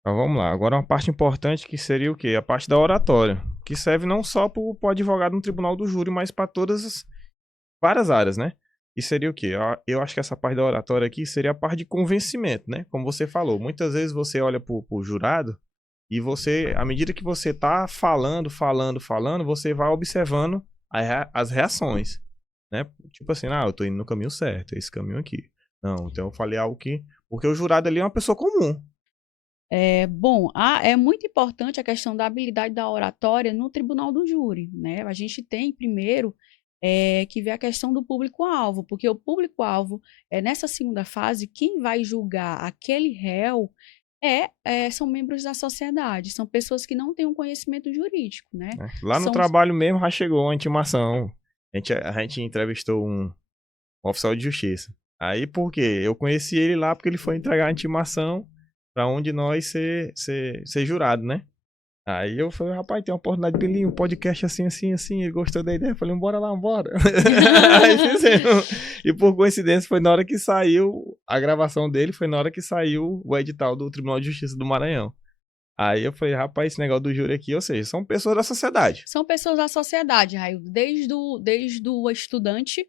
Então vamos lá. Agora uma parte importante que seria o quê? A parte da oratória. Que serve não só para o advogado no tribunal do júri, mas para todas as várias áreas, né? E seria o quê? Eu acho que essa parte da oratória aqui seria a parte de convencimento, né? Como você falou, muitas vezes você olha pro jurado e você, à medida que você tá falando, você vai observando as reações, né? Tipo assim, eu tô indo no caminho certo, é esse caminho aqui. Não, então eu falei algo que... Porque o jurado ali é uma pessoa comum. Bom, é muito importante a questão da habilidade da oratória no tribunal do júri, né? A gente tem, primeiro, que ver a questão do público-alvo, porque o público-alvo, nessa segunda fase, quem vai julgar aquele réu são membros da sociedade, são pessoas que não têm um conhecimento jurídico, né? Lá no trabalho mesmo já chegou a intimação. A gente entrevistou um oficial de justiça. Aí por quê? Eu conheci ele lá porque ele foi entregar a intimação para um de nós ser jurado, né? Aí eu falei, rapaz, tem uma oportunidade de vir um podcast assim. Ele gostou da ideia. Eu falei, bora lá. Aí fizemos. E por coincidência foi na hora que saiu a gravação dele, foi na hora que saiu o edital do Tribunal de Justiça do Maranhão. Aí eu falei, rapaz, esse negócio do júri aqui, ou seja, são pessoas da sociedade. São pessoas da sociedade, Raio, desde o estudante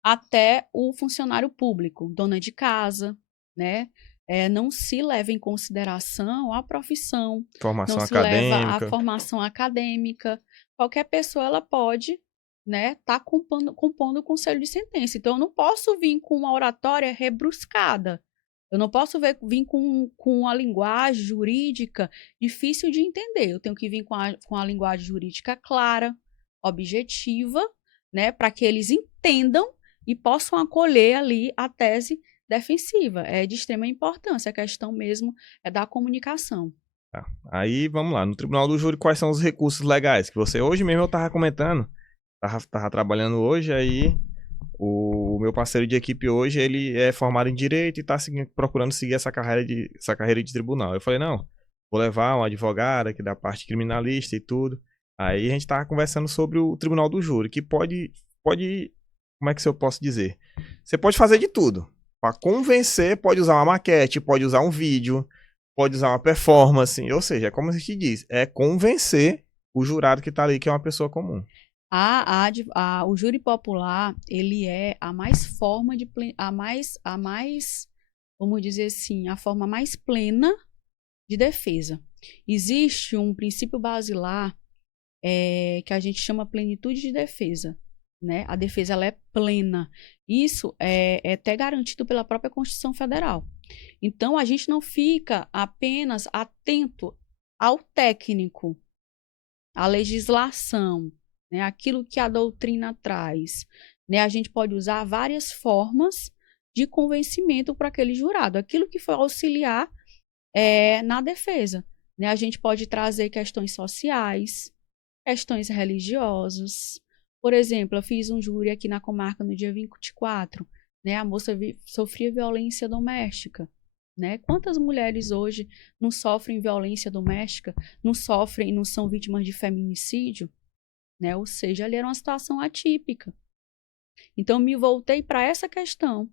até o funcionário público, dona de casa, né? Não se leva em consideração a profissão, formação não se acadêmica. leva a formação acadêmica. Qualquer pessoa ela pode, né, tá compondo o conselho de sentença. Então, eu não posso vir com uma oratória rebruscada. Eu não posso vir com uma linguagem jurídica difícil de entender. Eu tenho que vir com a linguagem jurídica clara, objetiva, né, para que eles entendam e possam acolher ali a tese defensiva. É de extrema importância, a questão mesmo é da comunicação. Aí, vamos lá, no Tribunal do Júri, quais são os recursos legais? Que você, hoje mesmo eu tava comentando, tava trabalhando hoje, aí o meu parceiro de equipe hoje, ele é formado em Direito e tá procurando seguir essa carreira de tribunal. Eu falei, não, vou levar uma advogada aqui da parte criminalista e tudo. Aí a gente tava conversando sobre o Tribunal do Júri, que pode, como é que eu posso dizer? Você pode fazer de tudo. Para convencer, pode usar uma maquete, pode usar um vídeo, pode usar uma performance, ou seja, é como a gente diz, é convencer o jurado que está ali, que é uma pessoa comum. O júri popular, ele é a vamos dizer assim, a forma mais plena de defesa. Existe um princípio basilar que a gente chama plenitude de defesa. Né? A defesa ela é plena. Isso é até garantido pela própria Constituição Federal. Então, a gente não fica apenas atento ao técnico, à legislação, né? Aquilo que a doutrina traz. Né? A gente pode usar várias formas de convencimento para aquele jurado, aquilo que for auxiliar na defesa. Né? A gente pode trazer questões sociais, questões religiosas, Por exemplo, eu fiz um júri aqui na comarca no dia 24, né? A moça sofria violência doméstica, né? Quantas mulheres hoje não sofrem violência doméstica, não sofrem, não são vítimas de feminicídio, né? Ou seja, ali era uma situação atípica. Então, me voltei para essa questão,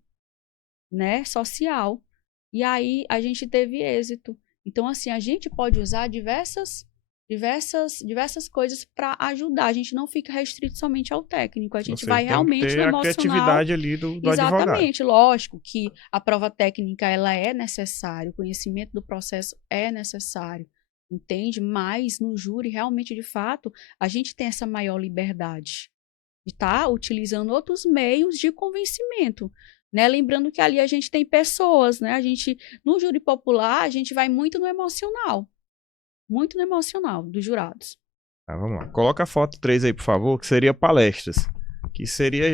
né, social, e aí a gente teve êxito. Então, assim, a gente pode usar diversas coisas para ajudar. A gente não fica restrito somente ao técnico. A gente Você vai tem que realmente ter no a emocional. criatividade ali do advogado. Exatamente, lógico que a prova técnica ela é necessária, o conhecimento do processo é necessário, entende? Mas no júri, realmente, de fato, a gente tem essa maior liberdade de estar utilizando outros meios de convencimento, né? Lembrando que ali a gente tem pessoas, né? A gente, no júri popular, a gente vai muito no emocional dos jurados. Tá, vamos lá. Coloca a foto 3 aí, por favor, que seria palestras. Que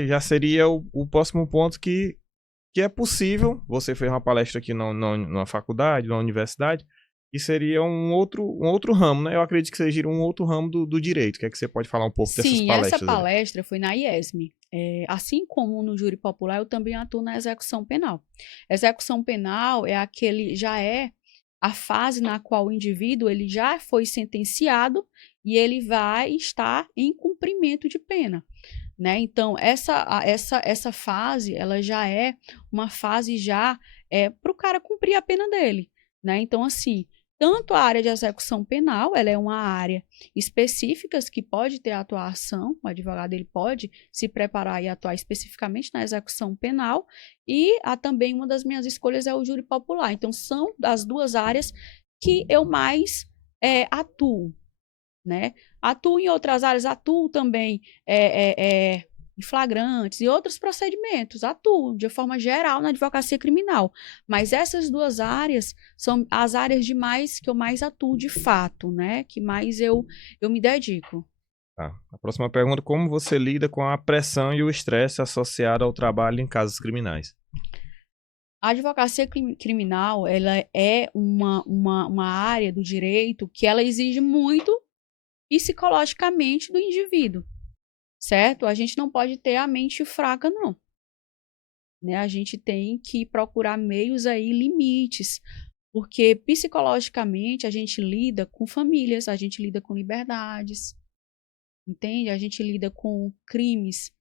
já seria o próximo ponto que é possível. Você fez uma palestra aqui numa faculdade, na universidade, e seria um outro ramo, né? Eu acredito que seja um outro ramo do direito. O que é que você pode falar um pouco dessas palestras? Sim, essa palestra foi na IESM. Assim como no júri popular, eu também atuo na execução penal. Execução penal já é a fase na qual o indivíduo ele já foi sentenciado e ele vai estar em cumprimento de pena, né? Então, essa fase, ela já é uma fase para o cara cumprir a pena dele, né? Então, assim, tanto a área de execução penal, ela é uma área específica que pode ter atuação, o advogado ele pode se preparar e atuar especificamente na execução penal, e também uma das minhas escolhas é o júri popular. Então, são as duas áreas que eu mais atuo, né? Atuo em outras áreas, atuo também em flagrantes e outros procedimentos, atuo de forma geral na advocacia criminal. Mas essas duas áreas são as áreas que eu mais atuo de fato, né? Que mais eu me dedico. Tá. A próxima pergunta: como você lida com a pressão e o estresse associado ao trabalho em casos criminais? A advocacia criminal, ela é uma área do direito que ela exige muito psicologicamente do indivíduo, certo? A gente não pode ter a mente fraca, não. Né? A gente tem que procurar meios aí, limites, porque psicologicamente a gente lida com famílias, a gente lida com liberdades, entende? A gente lida com crimes,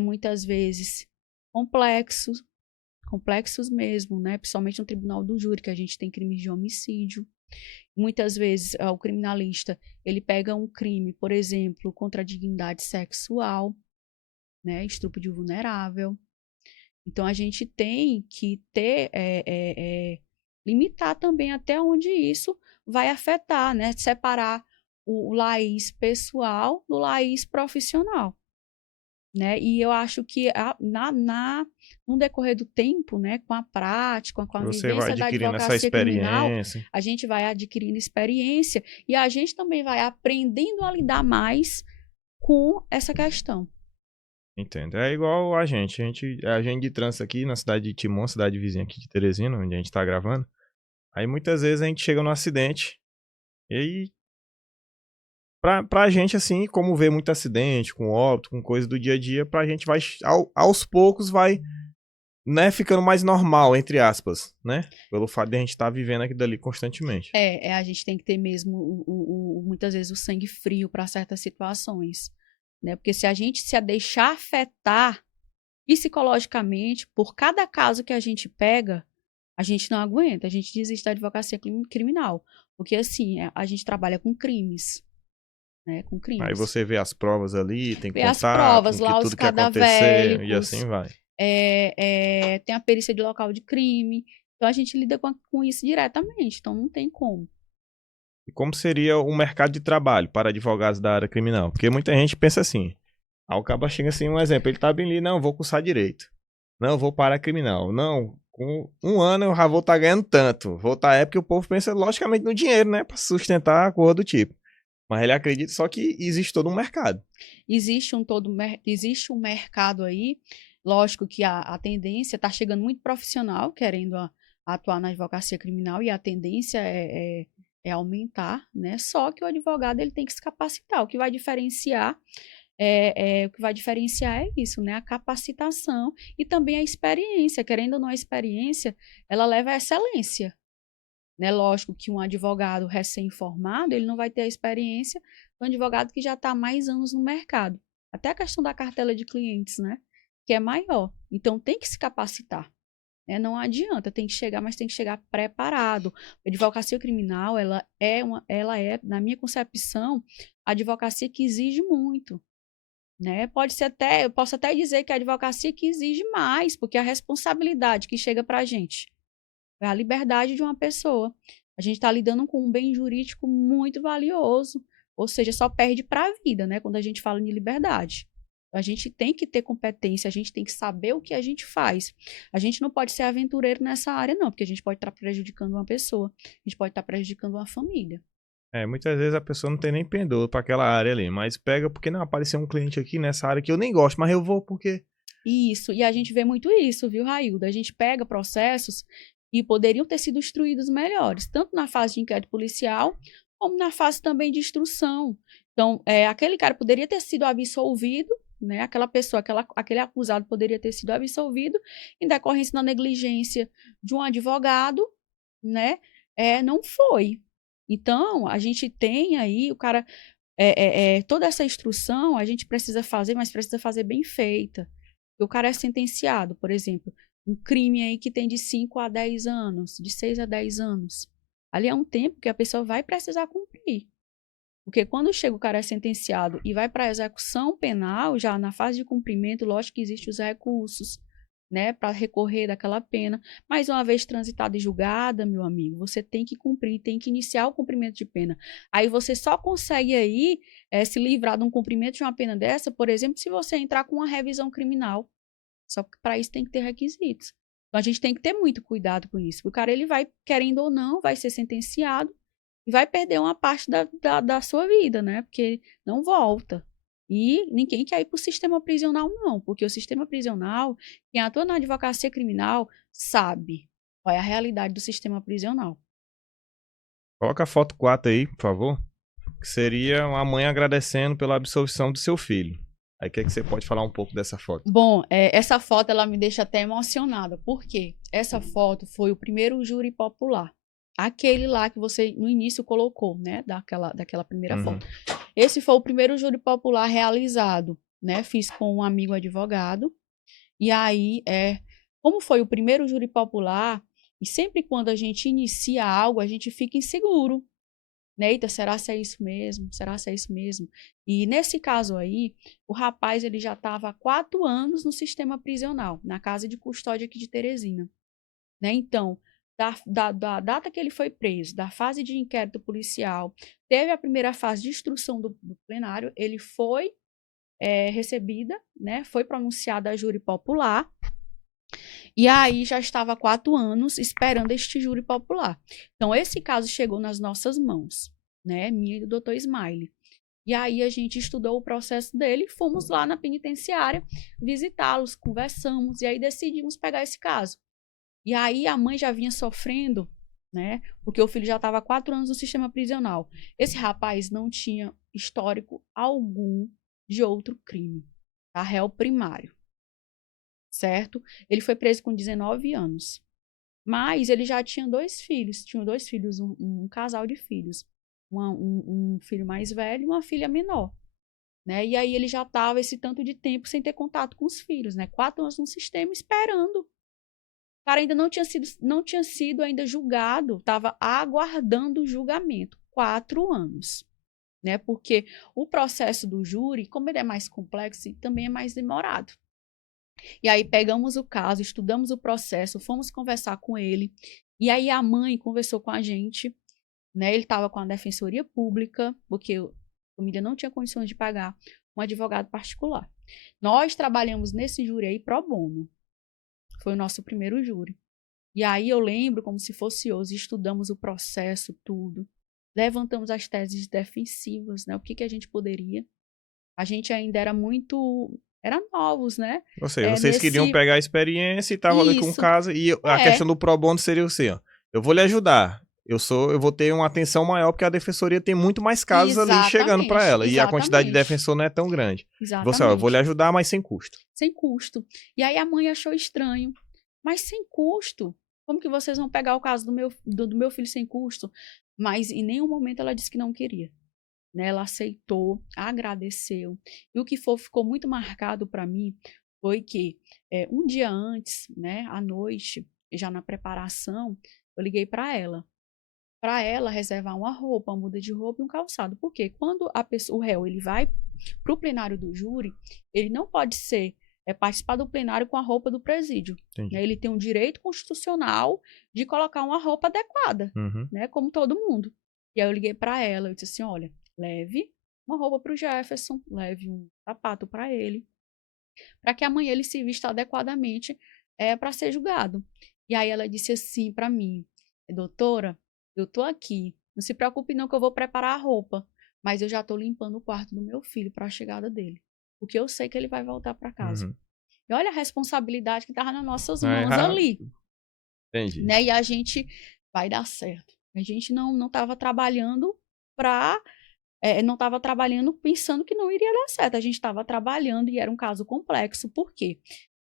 muitas vezes complexos mesmo, né? Principalmente no tribunal do júri, que a gente tem crimes de homicídio. Muitas vezes o criminalista ele pega um crime, por exemplo, contra a dignidade sexual, né, estupro de vulnerável. Então a gente tem que limitar também até onde isso vai afetar, né, separar o laiz pessoal do laiz profissional, né? E eu acho que no decorrer do tempo, né, com a prática, com a Você vai vivência da adquirindo essa advocacia criminal, experiência. a gente vai adquirindo experiência e a gente também vai aprendendo a lidar mais com essa questão. Entendo. É igual a gente de trânsito aqui na cidade de Timon, cidade vizinha aqui de Teresina, onde a gente tá gravando. Aí muitas vezes a gente chega num acidente e aí pra gente, assim, como vê muito acidente, com óbito, com coisa do dia a dia, pra gente vai, aos poucos, vai, né, ficando mais normal, entre aspas, né? Pelo fato de a gente estar vivendo aquilo dali constantemente. A gente tem que ter mesmo, muitas vezes, o sangue frio para certas situações, né? Porque se a gente se deixar afetar psicologicamente por cada caso que a gente pega, a gente não aguenta, a gente desiste da advocacia criminal. Porque, assim, a gente trabalha com crimes. Né, com crimes. Aí você vê as provas ali, tem vê contato, as provas, com lá, tudo os que aconteceu e cadavéricos, assim vai. Tem a perícia de local de crime. Então a gente lida com isso diretamente, então não tem como. E como seria o mercado de trabalho para advogados da área criminal? Porque muita gente pensa assim, o cabo chega assim, um exemplo, ele tá bem ali, não, vou cursar direito, não, vou para a criminal, não, com um ano eu já vou estar ganhando tanto, vou estar porque o povo pensa logicamente no dinheiro, né, para sustentar a coisa do tipo. Mas ele acredita só que existe todo um mercado. Existe um mercado aí. Lógico que a tendência está chegando muito profissional querendo atuar na advocacia criminal e a tendência é aumentar, né? Só que o advogado ele tem que se capacitar. O que vai diferenciar o que vai diferenciar é isso, né? A capacitação e também a experiência. Querendo ou não, a experiência, ela leva à excelência, né? Lógico que um advogado recém-formado, ele não vai ter a experiência do advogado que já está há mais anos no mercado. Até a questão da cartela de clientes, né? Que é maior. Então, tem que se capacitar. Né? Não adianta, tem que chegar, mas tem que chegar preparado. A advocacia criminal, ela é, na minha concepção, a advocacia que exige muito. Né? Eu posso até dizer que a advocacia que exige mais, porque a responsabilidade que chega para a gente é a liberdade de uma pessoa. A gente está lidando com um bem jurídico muito valioso, ou seja, só perde para a vida, né? Quando a gente fala em liberdade. A gente tem que ter competência, a gente tem que saber o que a gente faz. A gente não pode ser aventureiro nessa área, não, porque a gente pode estar prejudicando uma pessoa, a gente pode estar prejudicando uma família. Muitas vezes a pessoa não tem nem pendor pra aquela área ali, mas pega porque não apareceu um cliente aqui nessa área que eu nem gosto, mas eu vou porque... Isso, e a gente vê muito isso, viu, Railda? A gente pega processos que poderiam ter sido instruídos melhores, tanto na fase de inquérito policial, como na fase também de instrução. Então, aquele cara poderia ter sido absolvido, né? Aquela pessoa, aquele acusado poderia ter sido absolvido em decorrência da negligência de um advogado, né? Não foi. Então, a gente tem aí, o cara, toda essa instrução a gente precisa fazer, mas precisa fazer bem feita. O cara é sentenciado, por exemplo, um crime aí que tem de 5 a 10 anos, de 6 a 10 anos. Ali é um tempo que a pessoa vai precisar cumprir. Porque quando chega o cara é sentenciado e vai para a execução penal, já na fase de cumprimento, lógico que existem os recursos, né, para recorrer daquela pena. Mas uma vez transitada e julgada, meu amigo, você tem que cumprir, tem que iniciar o cumprimento de pena. Aí você só consegue aí se livrar de um cumprimento de uma pena dessa, por exemplo, se você entrar com uma revisão criminal. Só que para isso tem que ter requisitos. Então a gente tem que ter muito cuidado com isso. O cara, ele vai, querendo ou não, vai ser sentenciado e vai perder uma parte da sua vida, né? Porque não volta. E ninguém quer ir para o sistema prisional, não, porque o sistema prisional, quem atua na advocacia criminal, sabe qual é a realidade do sistema prisional. Coloca a foto 4 aí, por favor. Que seria uma mãe agradecendo pela absolvição do seu filho. Aí o que é que você pode falar um pouco dessa foto? Bom, essa foto ela me deixa até emocionada. Por quê? Essa foto foi o primeiro júri popular. Aquele lá que você no início colocou, né? Daquela primeira foto. Esse foi o primeiro júri popular realizado, né? Fiz com um amigo advogado. E aí, como foi o primeiro júri popular, e sempre quando a gente inicia algo, a gente fica inseguro. Né? Eita, será se é isso mesmo? Será se é isso mesmo? E nesse caso aí, o rapaz ele já estava há 4 anos no sistema prisional, na casa de custódia aqui de Teresina. Né? Então, da data que ele foi preso, da fase de inquérito policial, teve a primeira fase de instrução do plenário, ele foi recebida, né? Foi pronunciada a júri popular, e aí já estava há 4 anos esperando este júri popular. Então, esse caso chegou nas nossas mãos, né? Minha e do Dr. Smiley. E aí a gente estudou o processo dele, fomos lá na penitenciária visitá-los, conversamos, e aí decidimos pegar esse caso. E aí a mãe já vinha sofrendo, né? Porque o filho já estava há 4 anos no sistema prisional. Esse rapaz não tinha histórico algum de outro crime, tá? Réu primário, certo? Ele foi preso com 19 anos. Mas ele já tinha 2 filhos. Tinha 2 filhos, um casal de filhos. Um filho mais velho e uma filha menor. Né? E aí ele já estava esse tanto de tempo sem ter contato com os filhos, né? 4 anos no sistema esperando. O cara ainda não tinha sido ainda julgado, estava aguardando o julgamento. 4 anos. Né? Porque o processo do júri, como ele é mais complexo, também é mais demorado. E aí pegamos o caso, estudamos o processo, fomos conversar com ele. E aí a mãe conversou com a gente, né? Ele estava com a defensoria pública, porque a família não tinha condições de pagar um advogado particular. Nós trabalhamos nesse júri aí pro bono. Foi o nosso primeiro júri. E aí eu lembro como se fosse hoje, estudamos o processo, tudo. Levantamos as teses defensivas, né? O que a gente poderia. A gente ainda era novos, né? Ou seja, vocês queriam pegar a experiência e estavam ali com casa. E a questão do pro bono seria assim, ó. Eu vou lhe ajudar. eu vou ter uma atenção maior porque a defensoria tem muito mais casos ali chegando para ela. E a quantidade de defensor não é tão grande. Exatamente. Você, ó, eu vou lhe ajudar, mas sem custo. Sem custo. E aí a mãe achou estranho. Mas sem custo? Como que vocês vão pegar o caso do meu filho sem custo? Mas em nenhum momento ela disse que não queria. Né? Ela aceitou, agradeceu. E o que ficou muito marcado para mim foi que um dia antes, né, à noite, já na preparação, eu liguei para ela reservar uma roupa, uma muda de roupa e um calçado. Porque quando o réu ele vai para o plenário do júri, ele não pode participar do plenário com a roupa do presídio. Né? Ele tem um direito constitucional de colocar uma roupa adequada, né? Como todo mundo. E aí eu liguei para ela, eu disse assim, olha, leve uma roupa para o Jefferson, leve um sapato para ele, para que amanhã ele se vista adequadamente para ser julgado. E aí ela disse assim para mim, doutora, eu tô aqui, não se preocupe não que eu vou preparar a roupa, mas eu já tô limpando o quarto do meu filho para a chegada dele, porque eu sei que ele vai voltar para casa. E olha a responsabilidade que tava nas nossas mãos ali. Entendi. Né? E a gente vai dar certo. A gente não estava trabalhando não estava trabalhando pensando que não iria dar certo. A gente estava trabalhando e era um caso complexo. Por quê?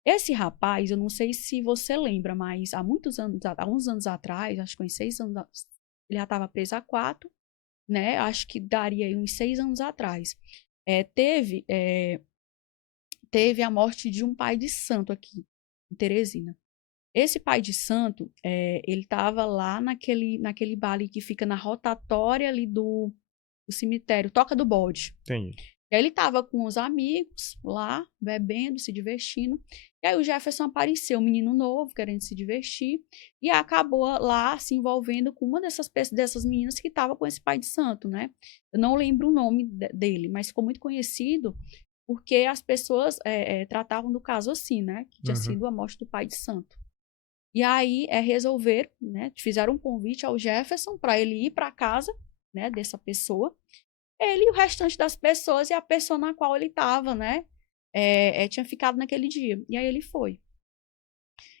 Esse rapaz, eu não sei se você lembra, mas há uns anos atrás, acho que uns 6 anos, ele já estava preso há 4, né? Acho que daria aí uns 6 anos atrás. Teve a morte de um pai de santo aqui, em Teresina. Esse pai de santo, ele estava lá naquele bar ali que fica na rotatória ali do cemitério, Toca do Bode. Entendi. E aí ele estava com os amigos lá, bebendo, se divertindo. E aí o Jefferson apareceu, um menino novo, querendo se divertir, e acabou lá se envolvendo com uma dessas meninas que estava com esse pai de santo, né? Eu não lembro o nome dele, mas ficou muito conhecido porque as pessoas tratavam do caso assim, né? Que tinha sido a morte do pai de santo. E aí resolveram, né? Fizeram um convite ao Jefferson para ele ir para casa, né? Dessa pessoa. Ele e o restante das pessoas e a pessoa na qual ele estava, né? Tinha ficado naquele dia. E aí ele foi.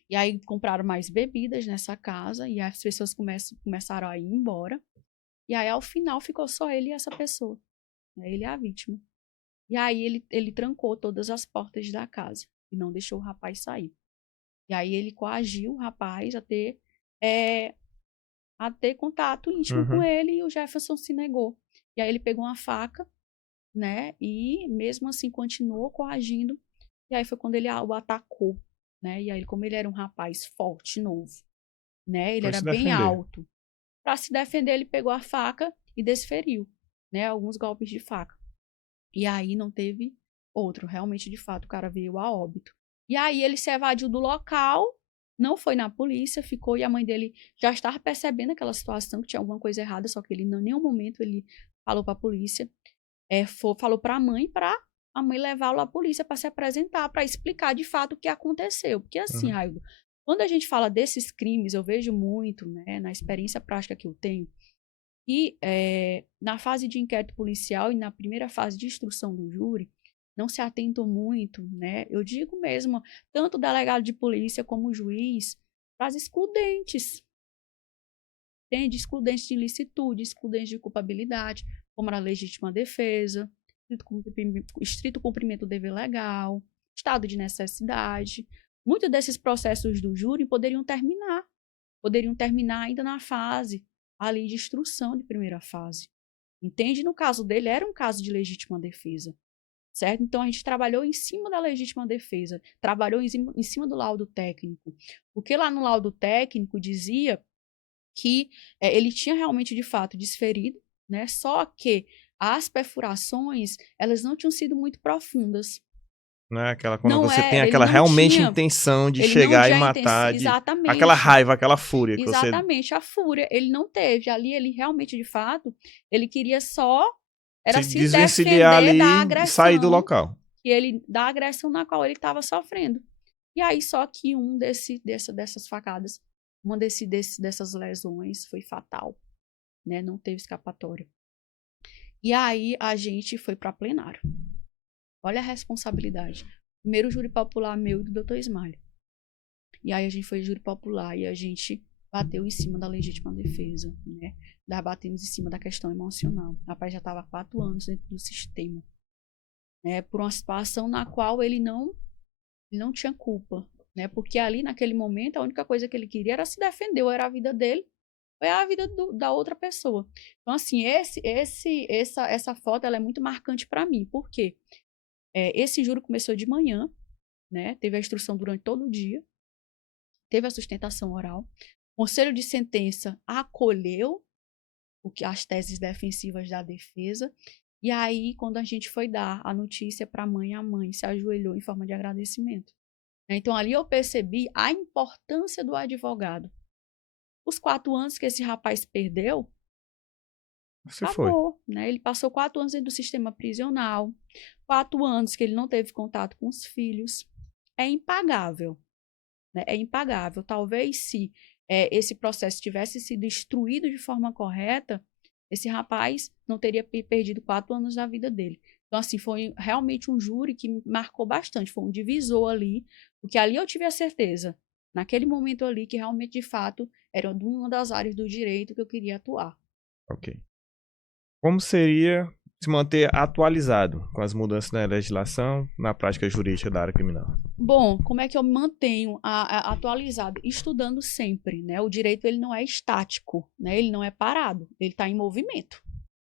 E aí compraram mais bebidas nessa casa e as pessoas começaram a ir embora. E aí, ao final, ficou só ele e essa pessoa. Ele é a vítima. E aí ele trancou todas as portas da casa e não deixou o rapaz sair. E aí ele coagiu o rapaz a ter contato íntimo com ele e o Jefferson se negou. E aí ele pegou uma faca, né? E mesmo assim continuou coagindo. E aí foi quando ele o atacou, né? E aí como ele era um rapaz forte, novo, né? Ele era bem alto. Para se defender, ele pegou a faca e desferiu, né? Alguns golpes de faca. E aí não teve outro. Realmente, de fato, o cara veio a óbito. E aí ele se evadiu do local, não foi na polícia, ficou, e a mãe dele já estava percebendo aquela situação, que tinha alguma coisa errada, só que ele, em nenhum momento, ele falou para a polícia, falou para a mãe levá-lo à polícia para se apresentar, para explicar de fato o que aconteceu. Porque assim, Raildo, quando a gente fala desses crimes, eu vejo muito, né, na experiência prática que eu tenho, e na fase de inquérito policial e na primeira fase de instrução do júri, não se atentam muito, né? Eu digo mesmo, tanto o delegado de polícia como o juiz, para as excludentes. Entende? Excludentes de ilicitude, excludentes de culpabilidade, como a legítima defesa, estrito cumprimento do dever legal, estado de necessidade. Muitos desses processos do júri poderiam terminar ainda na fase ali de instrução de primeira fase. Entende? No caso dele, era um caso de legítima defesa. Certo? Então, a gente trabalhou em cima da legítima defesa, trabalhou em cima do laudo técnico. Porque lá no laudo técnico dizia que ele tinha realmente, de fato, desferido, né? Só que as perfurações, elas não tinham sido muito profundas. Não é aquela, quando você tem aquela realmente intenção de chegar e matar, exatamente. Aquela raiva, aquela fúria. Exatamente, a fúria. Ele não teve. Ali, ele realmente, de fato, ele queria só se desvencilhar ali da agressão, e sair do local. Da agressão na qual ele estava sofrendo. E aí, só que dessas facadas, uma dessas lesões foi fatal, né? Não teve escapatória. E aí, a gente foi para plenário. Olha a responsabilidade. Primeiro júri popular meu e do Dr. Ismael. E aí, a gente foi júri popular e a gente bateu em cima da legítima defesa, né? Nós batemos em cima da questão emocional. O rapaz já estava há 4 anos dentro do sistema, né? Por uma situação na qual ele não tinha culpa, né? Porque ali, naquele momento, a única coisa que ele queria era se defender, ou era a vida dele, ou era a vida da outra pessoa. Então, assim, essa foto, ela é muito marcante para mim. Por quê? Esse júri começou de manhã, né? Teve a instrução durante todo o dia, teve a sustentação oral. O conselho de sentença acolheu as teses defensivas da defesa. E aí, quando a gente foi dar a notícia para a mãe se ajoelhou em forma de agradecimento. Então, ali eu percebi a importância do advogado. Os 4 anos que esse rapaz perdeu, acabou, né? Ele passou 4 anos dentro do sistema prisional, 4 anos que ele não teve contato com os filhos. É impagável, né? É impagável. Talvez se esse processo tivesse sido instruído de forma correta, esse rapaz não teria perdido 4 anos da vida dele. Então, assim, foi realmente um júri que marcou bastante, foi um divisor ali, porque ali eu tive a certeza, naquele momento ali, que realmente, de fato, era uma das áreas do direito que eu queria atuar. Ok. Como seria se manter atualizado com as mudanças na legislação, na prática jurídica da área criminal? Bom, como é que eu me mantenho atualizado? Estudando sempre, né? O direito, ele não é estático, né? Ele não é parado, ele está em movimento,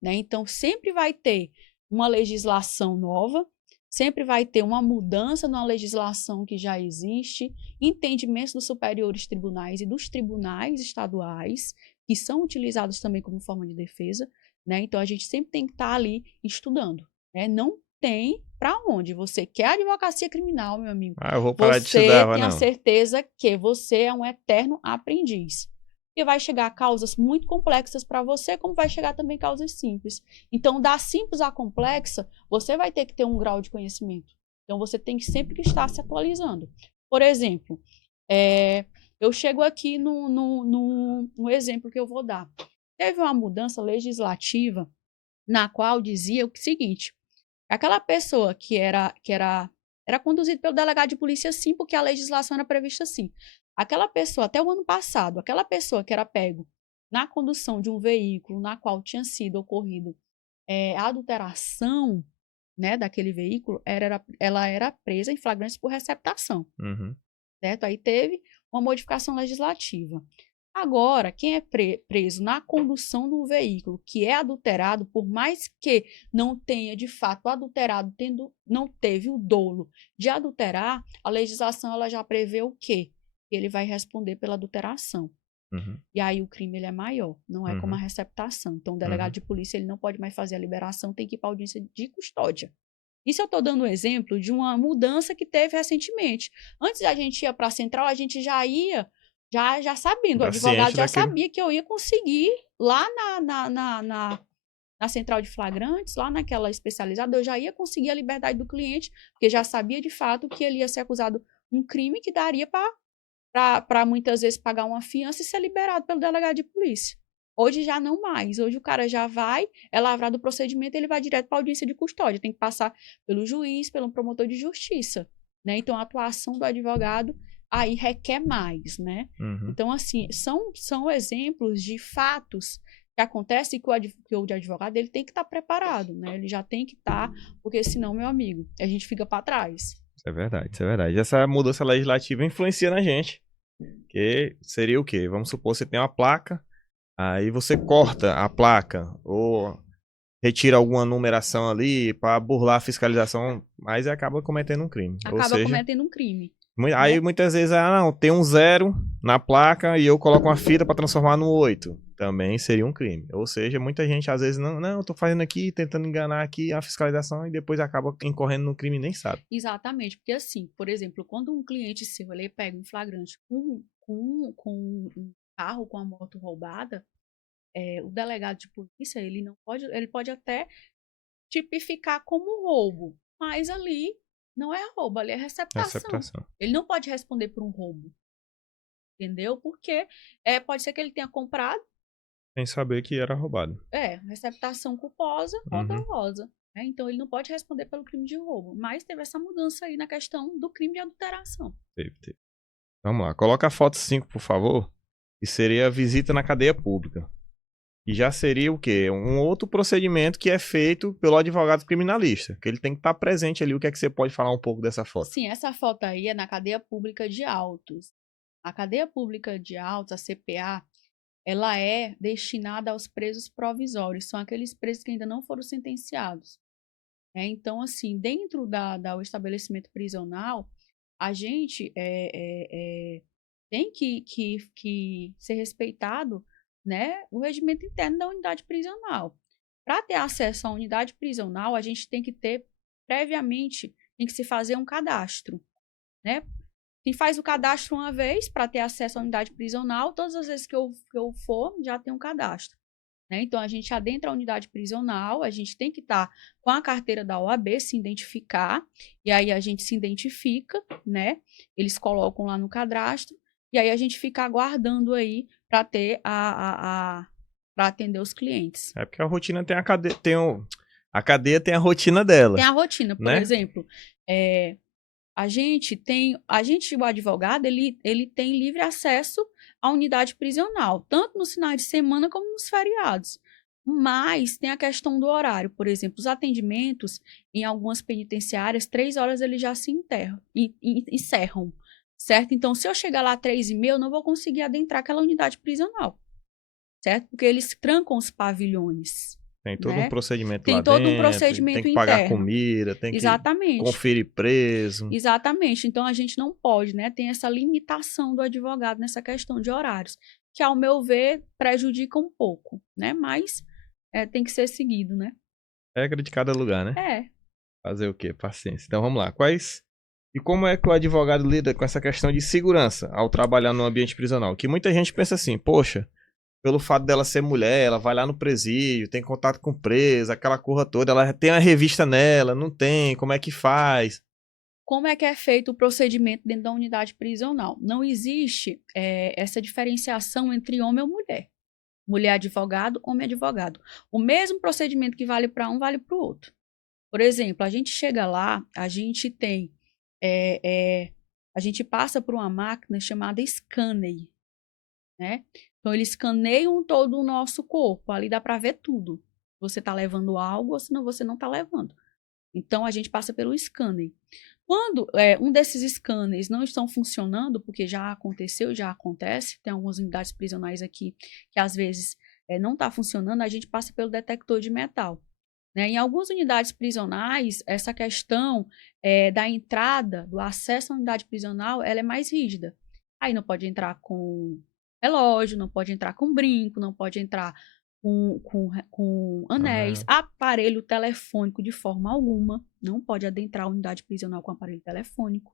né? Então, sempre vai ter uma legislação nova, sempre vai ter uma mudança na legislação que já existe, entendimentos dos superiores tribunais e dos tribunais estaduais, que são utilizados também como forma de defesa, né? Então, a gente sempre tem que estar ali estudando, né? Não tem para onde. Você quer advocacia criminal, meu amigo. Eu vou parar de estudar, Você tem a certeza que você é um eterno aprendiz. E vai chegar causas muito complexas para você, como vai chegar também causas simples. Então, da simples à complexa, você vai ter que ter um grau de conhecimento. Então, você tem que sempre estar se atualizando. Por exemplo, eu chego aqui no exemplo que eu vou dar. Teve uma mudança legislativa na qual dizia o seguinte: aquela pessoa que era conduzida pelo delegado de polícia, sim, porque a legislação era prevista assim. Aquela pessoa, até o ano passado, aquela pessoa que era pego na condução de um veículo na qual tinha sido ocorrido a adulteração, né, daquele veículo, ela era presa em flagrante por receptação. Uhum. Certo? Aí teve uma modificação legislativa. Agora, quem é preso na condução do veículo que é adulterado, por mais que não tenha de fato adulterado, não teve o dolo de adulterar, a legislação ela já prevê o quê? Ele vai responder pela adulteração. Uhum. E aí o crime ele é maior, não é como a receptação. Então, o delegado de polícia ele não pode mais fazer a liberação, tem que ir para a audiência de custódia. Isso eu estou dando um exemplo de uma mudança que teve recentemente. Antes da gente ir para a central, a gente já ia já sabendo, o advogado já sabia que eu ia conseguir lá na central de flagrantes, lá naquela especializada, eu já ia conseguir a liberdade do cliente, porque já sabia de fato que ele ia ser acusado de um crime que daria para muitas vezes pagar uma fiança e ser liberado pelo delegado de polícia. Hoje já não mais. Hoje o cara já vai, é lavrado o procedimento, ele vai direto para a audiência de custódia. Tem que passar pelo juiz, pelo promotor de justiça, né? Então, a atuação do advogado aí requer mais, né? Uhum. Então, assim, são exemplos de fatos que acontecem que o advogado ele tem que estar preparado, né? Ele já tem que estar, porque senão, meu amigo, a gente fica para trás. Isso é verdade, isso é verdade. Essa mudança legislativa influencia na gente. Que seria o quê? Vamos supor que você tem uma placa, aí você corta a placa ou retira alguma numeração ali para burlar a fiscalização, mas acaba cometendo um crime. Acaba cometendo um crime. Aí muitas vezes, não, tem um 0 na placa e eu coloco uma fita para transformar no 8. Também seria um crime. Ou seja, muita gente às vezes, não, tô fazendo aqui, tentando enganar aqui a fiscalização e depois acaba incorrendo no crime e nem sabe. Exatamente, porque assim, por exemplo, quando um cliente seu ele pega um flagrante com um carro, com a moto roubada, o delegado de polícia, ele pode até tipificar como roubo, mas ali não é roubo, ali é receptação. Ele não pode responder por um roubo, entendeu? Porque pode ser que ele tenha comprado sem saber que era roubado. Receptação culposa ou dolosa. Então, ele não pode responder pelo crime de roubo. Mas teve essa mudança aí na questão do crime de adulteração. Teve. Vamos lá. Coloca a foto 5, por favor. que seria a visita na cadeia pública. E já seria o quê? Um outro procedimento que é feito pelo advogado criminalista, que ele tem que estar presente ali. O que é que você pode falar um pouco dessa foto? Sim, essa foto aí é na cadeia pública de Autos. A cadeia pública de Autos, a CPA, ela é destinada aos presos provisórios, são aqueles presos que ainda não foram sentenciados. Então, assim, dentro do estabelecimento prisional, a gente tem que ser respeitado, né, o regimento interno da unidade prisional. Para ter acesso à unidade prisional, a gente tem que ter, previamente, tem que se fazer um cadastro, né? Quem faz o cadastro uma vez para ter acesso à unidade prisional, todas as vezes que eu for, já tem um cadastro. Né? Então, a gente adentra a unidade prisional, a gente tem que estar com a carteira da OAB, se identificar, e aí a gente se identifica, né? Eles colocam lá no cadastro, e aí a gente fica aguardando aí para ter para atender os clientes. É porque a rotina tem a cadeia, a cadeia tem a rotina dela. Tem a rotina, por né? exemplo, o advogado, ele tem livre acesso à unidade prisional, tanto nos finais de semana como nos feriados. Mas tem a questão do horário. Por exemplo, os atendimentos em algumas penitenciárias, 3 horas eles já se encerram, certo? Então, se eu chegar lá às 3h30, eu não vou conseguir adentrar aquela unidade prisional, certo? Porque eles trancam os pavilhões. Tem todo um procedimento tem lá todo dentro, um procedimento tem que pagar interno. comida, tem Exatamente. que conferir preso. Exatamente. Então, a gente não pode, né? Tem essa limitação do advogado nessa questão de horários, que, ao meu ver, prejudica um pouco, né? Mas tem que ser seguido, né? Regra de cada lugar, né? É. Fazer o quê? Paciência. Então, vamos lá. E como é que o advogado lida com essa questão de segurança ao trabalhar no ambiente prisional? Que muita gente pensa assim, poxa, pelo fato dela ser mulher, ela vai lá no presídio, tem contato com preso, aquela coisa toda, ela tem uma revista nela, não tem, como é que faz? Como é que é feito o procedimento dentro da unidade prisional? Não existe essa diferenciação entre homem ou mulher. Mulher advogado, homem advogado. O mesmo procedimento que vale para um, vale para o outro. Por exemplo, a gente chega lá, a gente tem... a gente passa por uma máquina chamada scanner, né? Então, eles escaneiam todo o nosso corpo. Ali dá para ver tudo. Você está levando algo ou senão você não está levando. Então, a gente passa pelo scanner. Quando um desses scanners não estão funcionando, porque já aconteceu, já acontece, tem algumas unidades prisionais aqui que às vezes não está funcionando, a gente passa pelo detector de metal. Né? Em algumas unidades prisionais, essa questão da entrada, do acesso à unidade prisional, ela é mais rígida. Aí não pode entrar com relógio, não pode entrar com brinco, não pode entrar com anéis, aparelho telefônico de forma alguma, não pode adentrar a unidade prisional com aparelho telefônico.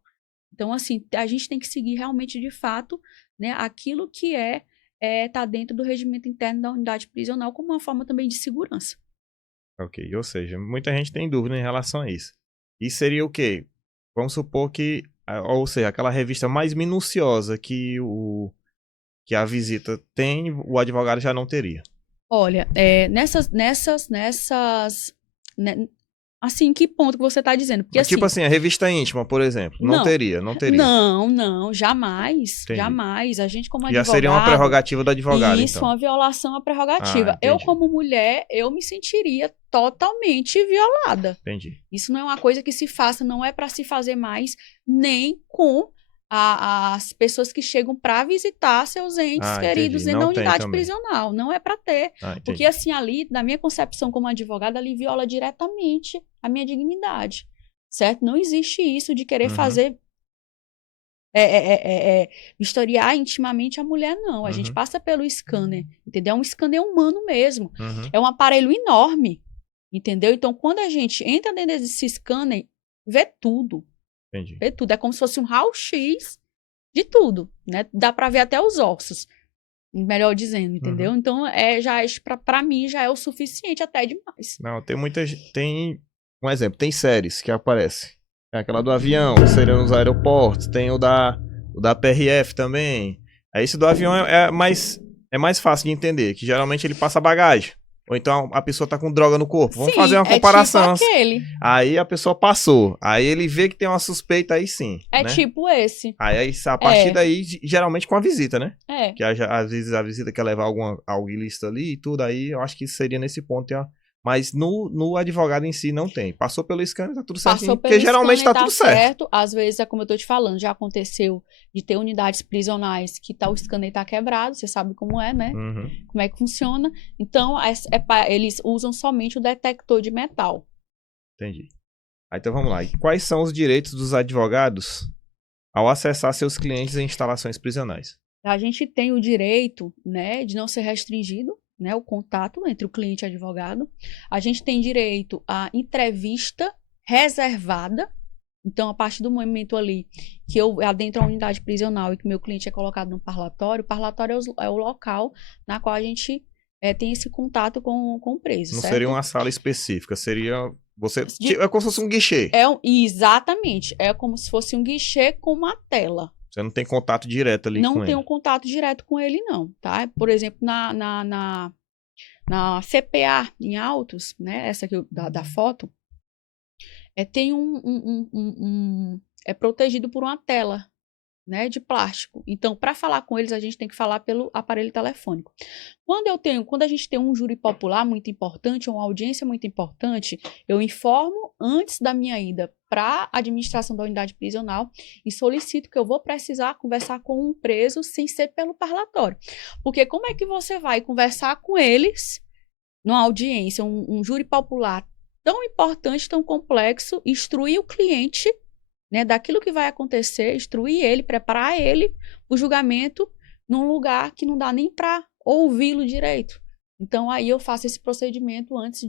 Então, assim, a gente tem que seguir realmente, de fato, né, aquilo que tá dentro do regimento interno da unidade prisional como uma forma também de segurança. Ok, ou seja, muita gente tem dúvida em relação a isso. E seria o quê? Vamos supor que, ou seja, aquela revista mais minuciosa que a visita tem, o advogado já não teria. Olha, assim, que ponto que você está dizendo? Porque, tipo assim, a revista íntima, por exemplo, não teria. Não, jamais, Entendi. Jamais. A gente, como advogado... Já seria uma prerrogativa do advogado, isso, então. Uma violação à prerrogativa. Eu, como mulher, eu me sentiria totalmente violada. Entendi. Isso não é uma coisa que se faça, não é para se fazer mais, nem com as pessoas que chegam para visitar seus entes queridos dentro da unidade prisional. Não é para ter. Porque, assim, ali, na minha concepção como advogada, ali viola diretamente a minha dignidade. Certo? Não existe isso de querer fazer... vistoriar intimamente a mulher, não. A gente passa pelo scanner, entendeu? É um scanner humano mesmo. É um aparelho enorme, entendeu? Então, quando a gente entra dentro desse scanner, vê tudo. Entendi. Vê tudo. É como se fosse um raio-x de tudo, né? Dá para ver até os ossos, melhor dizendo, entendeu? Então, para mim, já é o suficiente, até demais. Não, tem um exemplo, tem séries que aparecem. Tem aquela do avião, seria nos aeroportos, tem o da PRF também. Aí esse do avião é mais fácil de entender, que geralmente ele passa bagagem. Ou então a pessoa tá com droga no corpo. Vamos Sim, fazer uma comparação. É tipo aquele. Aí a pessoa passou. Aí ele vê que tem uma suspeita, aí sim. É né? tipo esse. Aí a partir daí, geralmente com a visita, né? É. Que às vezes a visita quer levar algo ilícito ali e tudo, aí eu acho que isso seria nesse ponto. Mas no advogado em si não tem. Passou pelo scanner, tá tudo certinho. Porque geralmente tá tudo certo. Às vezes é como eu tô te falando, já aconteceu de ter unidades prisionais que o scanner tá quebrado, você sabe como é, né? Uhum. Como é que funciona. Então, eles usam somente o detector de metal. Entendi. Aí, então vamos lá. E quais são os direitos dos advogados ao acessar seus clientes em instalações prisionais? A gente tem o direito, né, de não ser restringido, né, o contato entre o cliente e o advogado. A gente tem direito à entrevista reservada. Então, a partir do momento ali que eu adentro a unidade prisional e que meu cliente é colocado no parlatório, o parlatório é o local na qual a gente tem esse contato com o preso, Não certo? seria uma sala específica, seria... É como se fosse um guichê. Exatamente. É como se fosse um guichê com uma tela. Você não tem contato direto ali com ele. Não tenho contato direto com ele, não, tá? Por exemplo, na CPA em Autos, né? Essa aqui da foto, tem é protegido por uma tela, né, de plástico. Então, para falar com eles, a gente tem que falar pelo aparelho telefônico. Quando a gente tem um júri popular muito importante, uma audiência muito importante, eu informo antes da minha ida para a administração da unidade prisional e solicito que eu vou precisar conversar com um preso sem ser pelo parlatório. Porque como é que você vai conversar com eles numa audiência, um júri popular tão importante, tão complexo, instruir o cliente, né, daquilo que vai acontecer, instruir ele, preparar ele o julgamento num lugar que não dá nem para ouvi-lo direito. Então, aí eu faço esse procedimento antes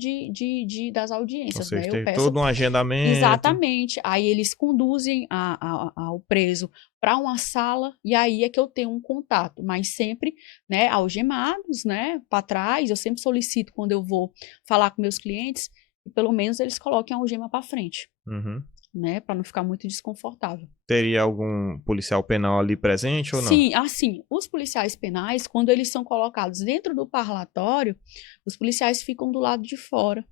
das audiências. Ou seja, né? tem Eu peço... todo um agendamento. Exatamente. Aí eles conduzem o preso para uma sala e aí é que eu tenho um contato, mas sempre, né, algemados, né, para trás. Eu sempre solicito, quando eu vou falar com meus clientes, que pelo menos eles coloquem a algema para frente. Uhum. Né, para não ficar muito desconfortável. Teria algum policial penal ali presente ou não? Sim, assim, os policiais penais, quando eles são colocados dentro do parlatório, os policiais ficam do lado de fora,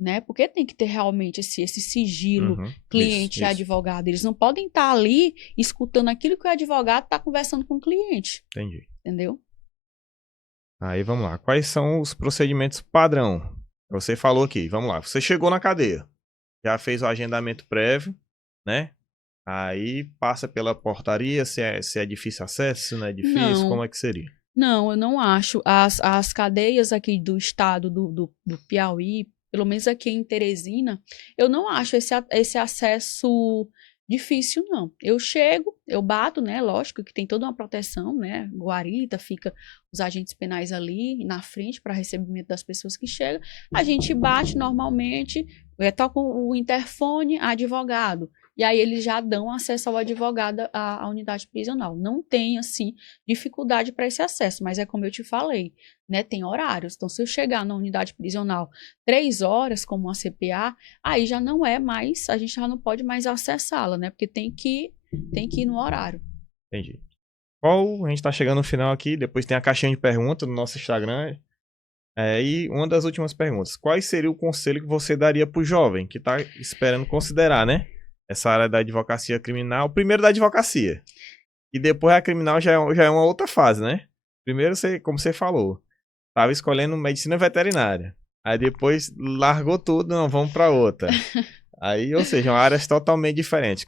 né? Porque tem que ter realmente esse sigilo, cliente e advogado. Eles não podem estar ali escutando aquilo que o advogado está conversando com o cliente. Entendi. Entendeu? Aí vamos lá. Quais são os procedimentos padrão? Você falou aqui, vamos lá. Você chegou na cadeia. Já fez o agendamento prévio, né? Aí passa pela portaria, se é difícil acesso, se não é difícil, Não. Como é que seria? Não, eu não acho. As cadeias aqui do estado do Piauí, pelo menos aqui em Teresina, eu não acho esse acesso difícil, não. Eu chego, eu bato, né? Lógico que tem toda uma proteção, né? Guarita, fica os agentes penais ali na frente para recebimento das pessoas que chegam. A gente bate normalmente, toca o interfone, advogado. E aí eles já dão acesso ao advogado à unidade prisional. Não tem, assim, dificuldade para esse acesso, mas é como eu te falei, né? Tem horários. Então, se eu chegar na unidade prisional 3 horas, como uma CPA, aí já não é mais, a gente já não pode mais acessá-la, né? Porque tem que ir no horário. Entendi. A gente tá chegando no final aqui, depois tem a caixinha de perguntas no nosso Instagram. E uma das últimas perguntas. Qual seria o conselho que você daria pro jovem que tá esperando considerar, né? Essa área da advocacia criminal, primeiro da advocacia. E depois a criminal já é uma outra fase, né? Primeiro, como você falou, tava escolhendo medicina veterinária. Aí depois largou tudo, não, vamos pra outra. Aí, ou seja, áreas totalmente diferentes.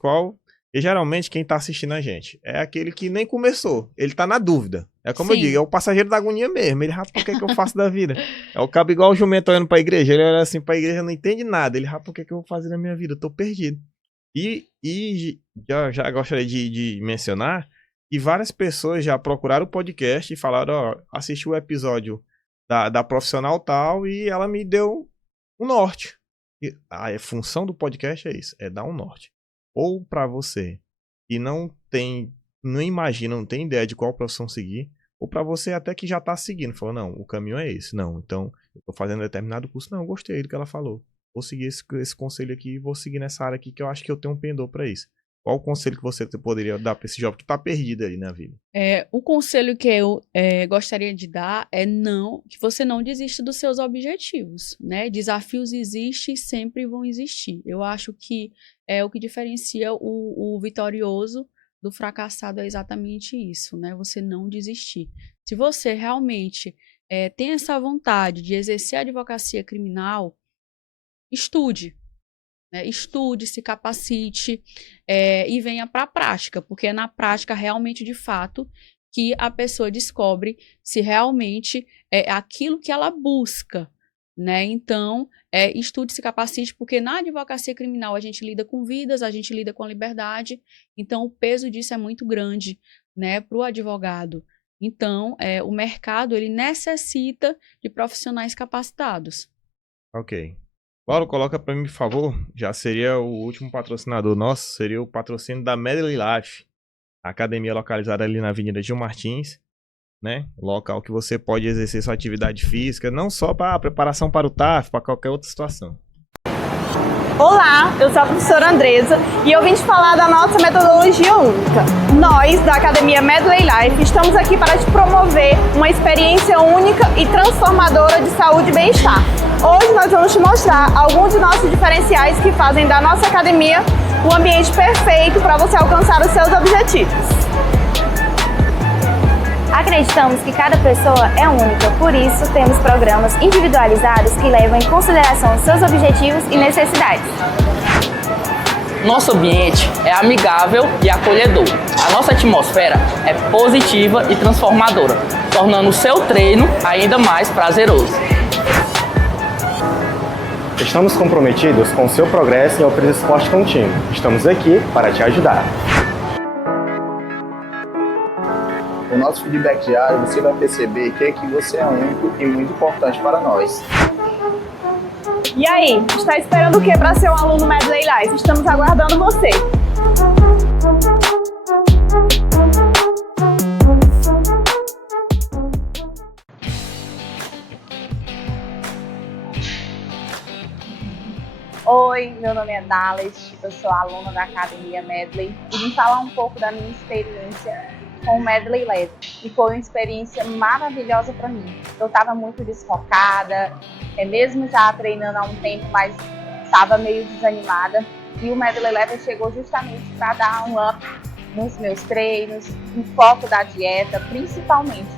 E geralmente quem tá assistindo a gente é aquele que nem começou. Ele tá na dúvida. É como eu digo, é o passageiro da agonia mesmo. Ele, rapaz, o que é que eu faço da vida? É o cabo igual o jumento olhando pra igreja. Ele olha assim pra igreja, não entende nada. Ele, rapaz, o que é que eu vou fazer na minha vida? Eu tô perdido. E já gostaria de mencionar que várias pessoas já procuraram o podcast e falaram, assisti o episódio da profissional tal e ela me deu um norte. E a função do podcast é isso, é dar um norte. Ou para você que não imagina, não tem ideia de qual profissão seguir, ou para você até que já tá seguindo, falou, não, o caminho é esse, não, então eu tô fazendo determinado curso, não, eu gostei do que ela falou. Vou seguir esse conselho aqui e vou seguir nessa área aqui que eu acho que eu tenho um pendor para isso. Qual o conselho que você poderia dar para esse jovem que está perdido aí na vida? O conselho que eu gostaria de dar é que você não desista dos seus objetivos, né? Desafios existem e sempre vão existir. Eu acho que o que diferencia o vitorioso do fracassado é exatamente isso, né? Você não desistir. Se você realmente tem essa vontade de exercer a advocacia criminal, estude. Né? Estude, se capacite e venha para a prática, porque é na prática realmente, de fato, que a pessoa descobre se realmente é aquilo que ela busca, né? Então, estude, se capacite, porque na advocacia criminal a gente lida com vidas, a gente lida com a liberdade, então o peso disso é muito grande, né, para o advogado. Então, o mercado, ele necessita de profissionais capacitados. Ok. Lauro, coloca para mim, por favor. Já seria o último patrocinador nosso, seria o patrocínio da Medley Life. A academia localizada ali na Avenida Gil Martins, né? Local que você pode exercer sua atividade física, não só para preparação para o TAF, para qualquer outra situação. Olá, eu sou a professora Andresa e eu vim te falar da nossa metodologia única. Nós, da Academia Medley Life, estamos aqui para te promover uma experiência única e transformadora de saúde e bem-estar. Hoje nós vamos te mostrar alguns de nossos diferenciais que fazem da nossa academia o ambiente perfeito para você alcançar os seus objetivos. Acreditamos que cada pessoa é única, por isso temos programas individualizados que levam em consideração seus objetivos e necessidades. Nosso ambiente é amigável e acolhedor. A nossa atmosfera é positiva e transformadora, tornando o seu treino ainda mais prazeroso. Estamos comprometidos com o seu progresso e oferecer esporte contínuo. Estamos aqui para te ajudar. O nosso feedback diário, você vai perceber que você é único e muito importante para nós. E aí, está esperando o que para ser um aluno Medley Life? Estamos aguardando você! Oi, meu nome é Dalet, eu sou aluna da Academia Medley e vim falar um pouco da minha experiência com o Medley Leve. E foi uma experiência maravilhosa para mim. Eu estava muito desfocada, mesmo já treinando há um tempo, mas estava meio desanimada. E o Medley Leve chegou justamente para dar um up nos meus treinos, no foco da dieta, principalmente,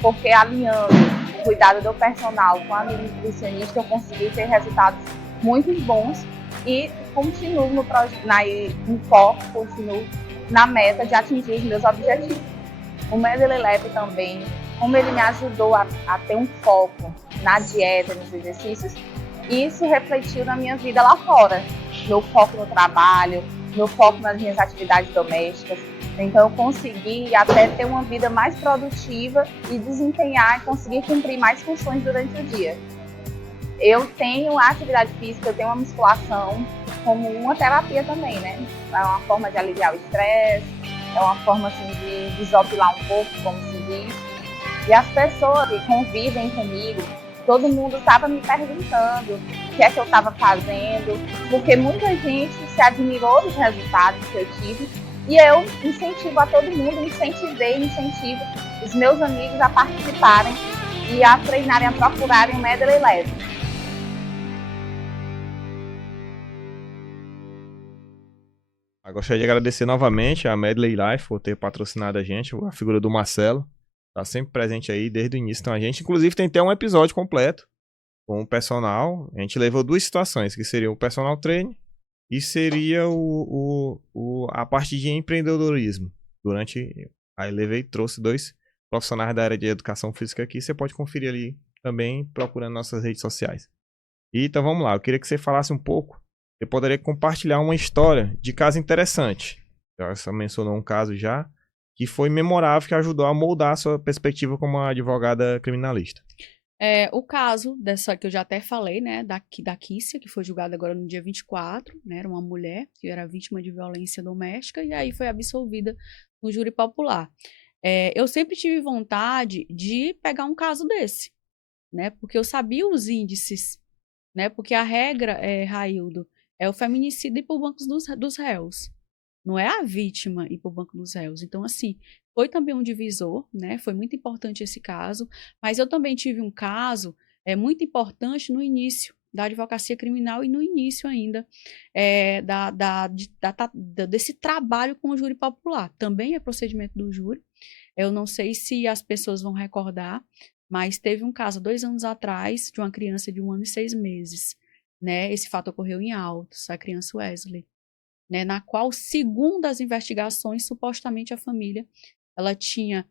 porque alinhando o cuidado do personal com a minha nutricionista, eu consegui ter resultados muito bons e continuo no foco, continuo na meta de atingir os meus objetivos. O Medley Leve também, como ele me ajudou a ter um foco na dieta, nos exercícios, isso refletiu na minha vida lá fora. Meu foco no trabalho, meu foco nas minhas atividades domésticas. Então eu consegui até ter uma vida mais produtiva e desempenhar e conseguir cumprir mais funções durante o dia. Eu tenho a atividade física, eu tenho a musculação como uma terapia também, né? É uma forma de aliviar o estresse, é uma forma assim, de desopilar um pouco, como se diz. E as pessoas que convivem comigo, todo mundo estava me perguntando o que é que eu estava fazendo, porque muita gente se admirou dos resultados que eu tive. E eu incentivo a todo mundo, incentivo os meus amigos a participarem e a treinarem, a procurarem o Medley Leve. Eu gostaria de agradecer novamente a Medley Life por ter patrocinado a gente, a figura do Marcelo. Tá sempre presente aí desde o início com a gente. Inclusive tem até um episódio completo com o personal. A gente levou duas situações, que seria o personal training e seria a parte de empreendedorismo. Aí trouxe dois profissionais da área de educação física aqui. Você pode conferir ali também procurando nossas redes sociais. E então vamos lá, eu queria que você falasse um pouco. Você poderia compartilhar uma história de caso interessante. Você mencionou um caso já, que foi memorável, que ajudou a moldar a sua perspectiva como advogada criminalista. O caso dessa que eu já até falei, né, da Kícia, que foi julgada agora no dia 24, né, era uma mulher que era vítima de violência doméstica e aí foi absolvida no júri popular. Eu sempre tive vontade de pegar um caso desse, né, porque eu sabia os índices, né, porque a regra, Raildo, é o feminicídio por bancos dos réus. não é a vítima ir para o banco dos réus. Então, assim, foi também um divisor, né? Foi muito importante esse caso, mas eu também tive um caso muito importante no início da advocacia criminal e no início ainda desse trabalho com o júri popular. Também é procedimento do júri. Eu não sei se as pessoas vão recordar, mas teve um caso 2 anos atrás de uma criança de 1 ano e 6 meses, né? Esse fato ocorreu em Altos, a criança Wesley, né? Na qual, segundo as investigações, supostamente a família ela tinha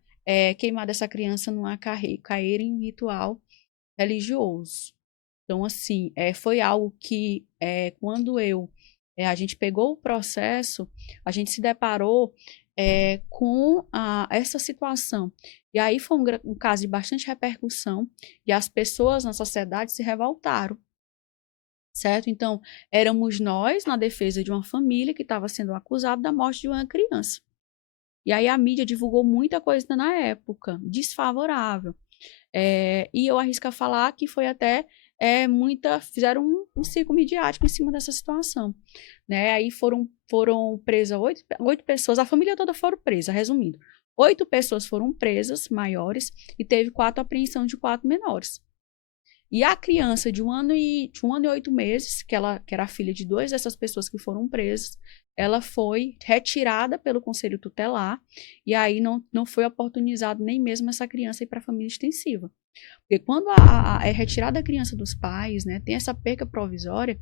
queimado essa criança numa caeira em um ritual religioso. Então, assim, foi algo que, quando a gente pegou o processo, a gente se deparou com essa situação. E aí foi um caso de bastante repercussão e as pessoas na sociedade se revoltaram, certo? Então, éramos nós na defesa de uma família que estava sendo acusada da morte de uma criança. E aí a mídia divulgou muita coisa na época, desfavorável. E eu arrisco a falar que foi até fizeram um circo midiático em cima dessa situação, né? Aí foram presas 8 pessoas, a família toda foram presa, resumindo. 8 pessoas foram presas, maiores, e teve 4 apreensões de 4 menores. E a criança de 1 ano e 8 meses, que era filha de 2 dessas pessoas que foram presas, ela foi retirada pelo Conselho Tutelar, e aí não foi oportunizado nem mesmo essa criança ir para a família extensiva. Porque quando é retirada a criança dos pais, né, tem essa perca provisória,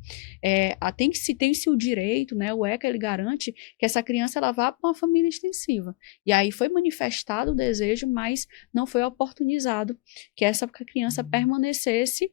tem-se o direito, né, o ECA ele garante que essa criança ela vá para uma família extensiva. E aí foi manifestado o desejo, mas não foi oportunizado que essa criança permanecesse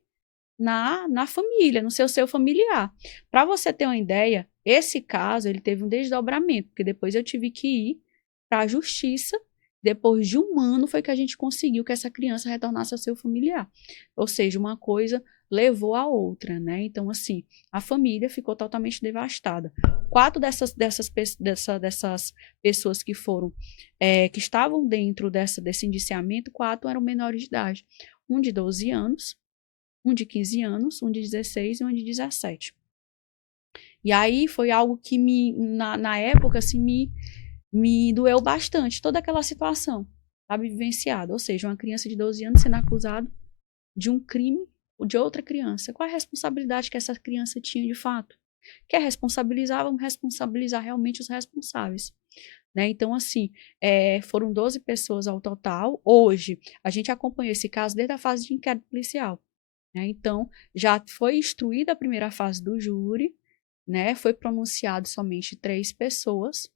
na família, no seu familiar. Para você ter uma ideia, esse caso ele teve um desdobramento, porque depois eu tive que ir para a justiça. Depois de 1 ano foi que a gente conseguiu que essa criança retornasse ao seu familiar. Ou seja, uma coisa levou a outra, né? Então, assim, a família ficou totalmente devastada. 4 dessas pessoas que foram, que estavam dentro desse indiciamento, 4 eram menores de idade. Um de 12 anos, um de 15 anos, um de 16 e um de 17. E aí foi algo que na época, assim, me doeu bastante, toda aquela situação, sabe, vivenciada. Ou seja, uma criança de 12 anos sendo acusada de um crime de outra criança. Qual é a responsabilidade que essa criança tinha de fato? Quer responsabilizar? Vamos responsabilizar realmente os responsáveis. Né? Então, assim, foram 12 pessoas ao total. Hoje, a gente acompanhou esse caso desde a fase de inquérito policial. Né? Então, já foi instruída a primeira fase do júri, né? Foi pronunciado somente 3 pessoas,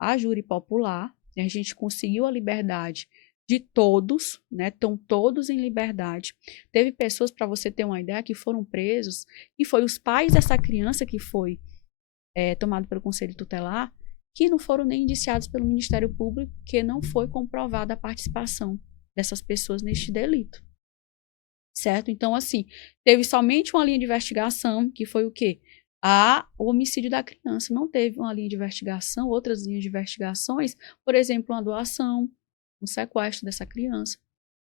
a júri popular, a gente conseguiu a liberdade de todos, né? Estão todos em liberdade. Teve pessoas, para você ter uma ideia, que foram presos, e foi os pais dessa criança que foi tomado pelo Conselho Tutelar, que não foram nem indiciados pelo Ministério Público, que não foi comprovada a participação dessas pessoas neste delito. Certo? Então, assim, teve somente uma linha de investigação, que foi o quê? O homicídio da criança. Não teve uma linha de investigação, outras linhas de investigações, por exemplo, uma doação, um sequestro dessa criança.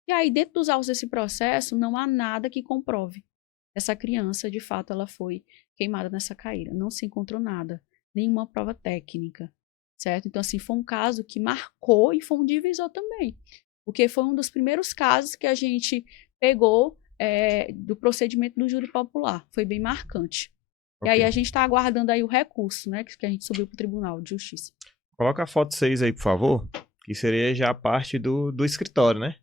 E aí, dentro dos autos desse processo, não há nada que comprove essa criança, de fato, ela foi queimada nessa caeira. Não se encontrou nada, nenhuma prova técnica, certo? Então, assim, foi um caso que marcou e foi um divisor também, porque foi um dos primeiros casos que a gente pegou do procedimento do júri popular. Foi bem marcante. Okay. E aí a gente está aguardando aí o recurso, né, que a gente subiu para o Tribunal de Justiça. Coloca a foto 6 aí, por favor, que seria já a parte do escritório, né?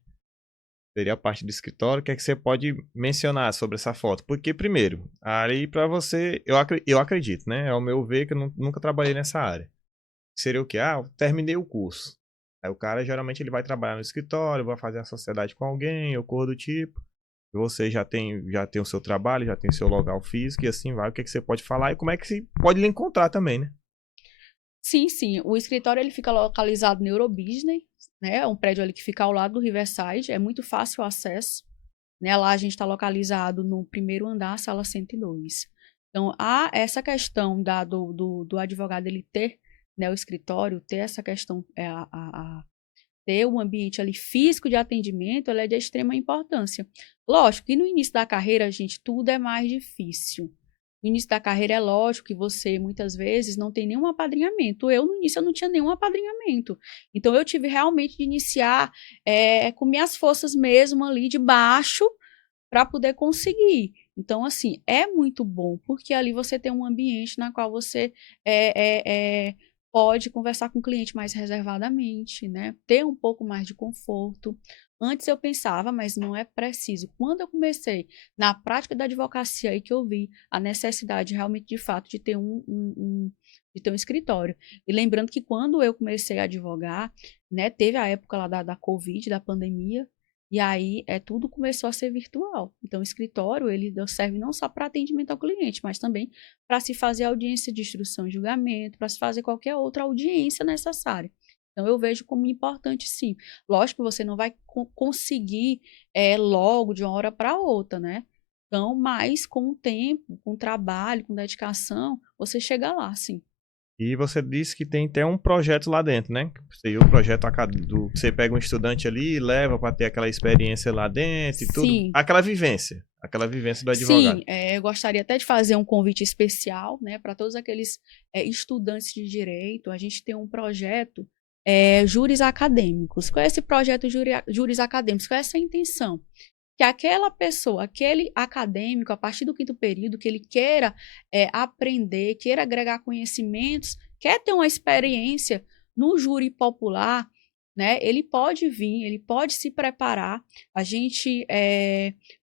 Seria a parte do escritório. O que é que você pode mencionar sobre essa foto? Porque, primeiro, aí para você, eu acredito, né? Ao meu ver, que eu nunca trabalhei nessa área. Seria o quê? Eu terminei o curso. Aí o cara, geralmente, ele vai trabalhar no escritório, vai fazer a sociedade com alguém, ou coisa do tipo. Você já tem o seu trabalho, já tem o seu local físico e assim vai. O que é que você pode falar e como é que você pode lhe encontrar também, né? Sim, sim. O escritório ele fica localizado no Eurobusiness, né? É um prédio ali que fica ao lado do Riverside. É muito fácil o acesso. Né? Lá a gente está localizado no primeiro andar, sala 102. Então, há essa questão do advogado ele ter, né, o escritório, ter essa questão, ter um ambiente ali físico de atendimento, ela é de extrema importância. Lógico que no início da carreira, gente, tudo é mais difícil. No No início da carreira é lógico que você, muitas vezes, não tem nenhum apadrinhamento. Eu, no início, eu não tinha nenhum apadrinhamento. Então, eu tive realmente de iniciar com minhas forças mesmo ali de baixo para poder conseguir. Então, assim, é muito bom, porque ali você tem um ambiente na qual você pode conversar com o cliente mais reservadamente, né? Ter um pouco mais de conforto. Antes eu pensava, mas não é preciso. Quando eu comecei na prática da advocacia, aí que eu vi a necessidade realmente, de fato, de ter de ter um escritório. E lembrando que quando eu comecei a advogar, né, teve a época lá da Covid, da pandemia, e aí tudo começou a ser virtual. Então, o escritório, ele serve não só para atendimento ao cliente, mas também para se fazer audiência de instrução e julgamento, para se fazer qualquer outra audiência necessária. Então, eu vejo como importante, sim. Lógico que você não vai conseguir logo, de uma hora para outra, né? Então, mas com o tempo, com o trabalho, com dedicação, você chega lá, sim. E você disse que tem até um projeto lá dentro, né? Seria o projeto acadêmico. Você pega um estudante ali e leva para ter aquela experiência lá dentro e tudo. Sim. Aquela vivência do advogado. Sim, eu gostaria até de fazer um convite especial, né, para todos aqueles estudantes de direito. A gente tem um projeto Júris Acadêmicos. Qual é esse projeto Júris Acadêmicos? Qual é essa intenção? Que aquela pessoa, aquele acadêmico, a partir do 5º período, que ele queira aprender, queira agregar conhecimentos, quer ter uma experiência no júri popular, né? Ele pode vir, ele pode se preparar. A gente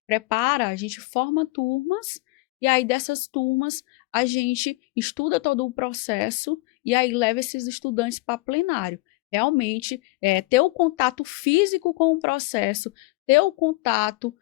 prepara, a gente forma turmas, e aí dessas turmas a gente estuda todo o processo e aí leva esses estudantes para plenário. Realmente, ter o contato físico com o processo, ter o contato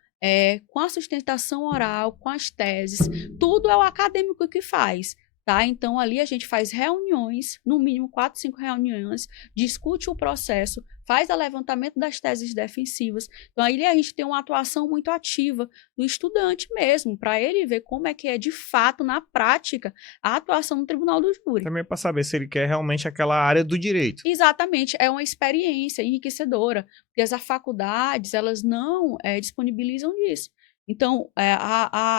com a sustentação oral, com as teses, tudo é o acadêmico que faz, tá? Então, ali a gente faz reuniões, no mínimo 4, 5 reuniões, discute o processo, faz o levantamento das teses defensivas. Então, aí a gente tem uma atuação muito ativa do estudante mesmo, para ele ver como é que é, de fato, na prática, a atuação no tribunal do júri. Também para saber se ele quer realmente aquela área do direito. Exatamente, é uma experiência enriquecedora, porque as faculdades, elas não disponibilizam disso. Então,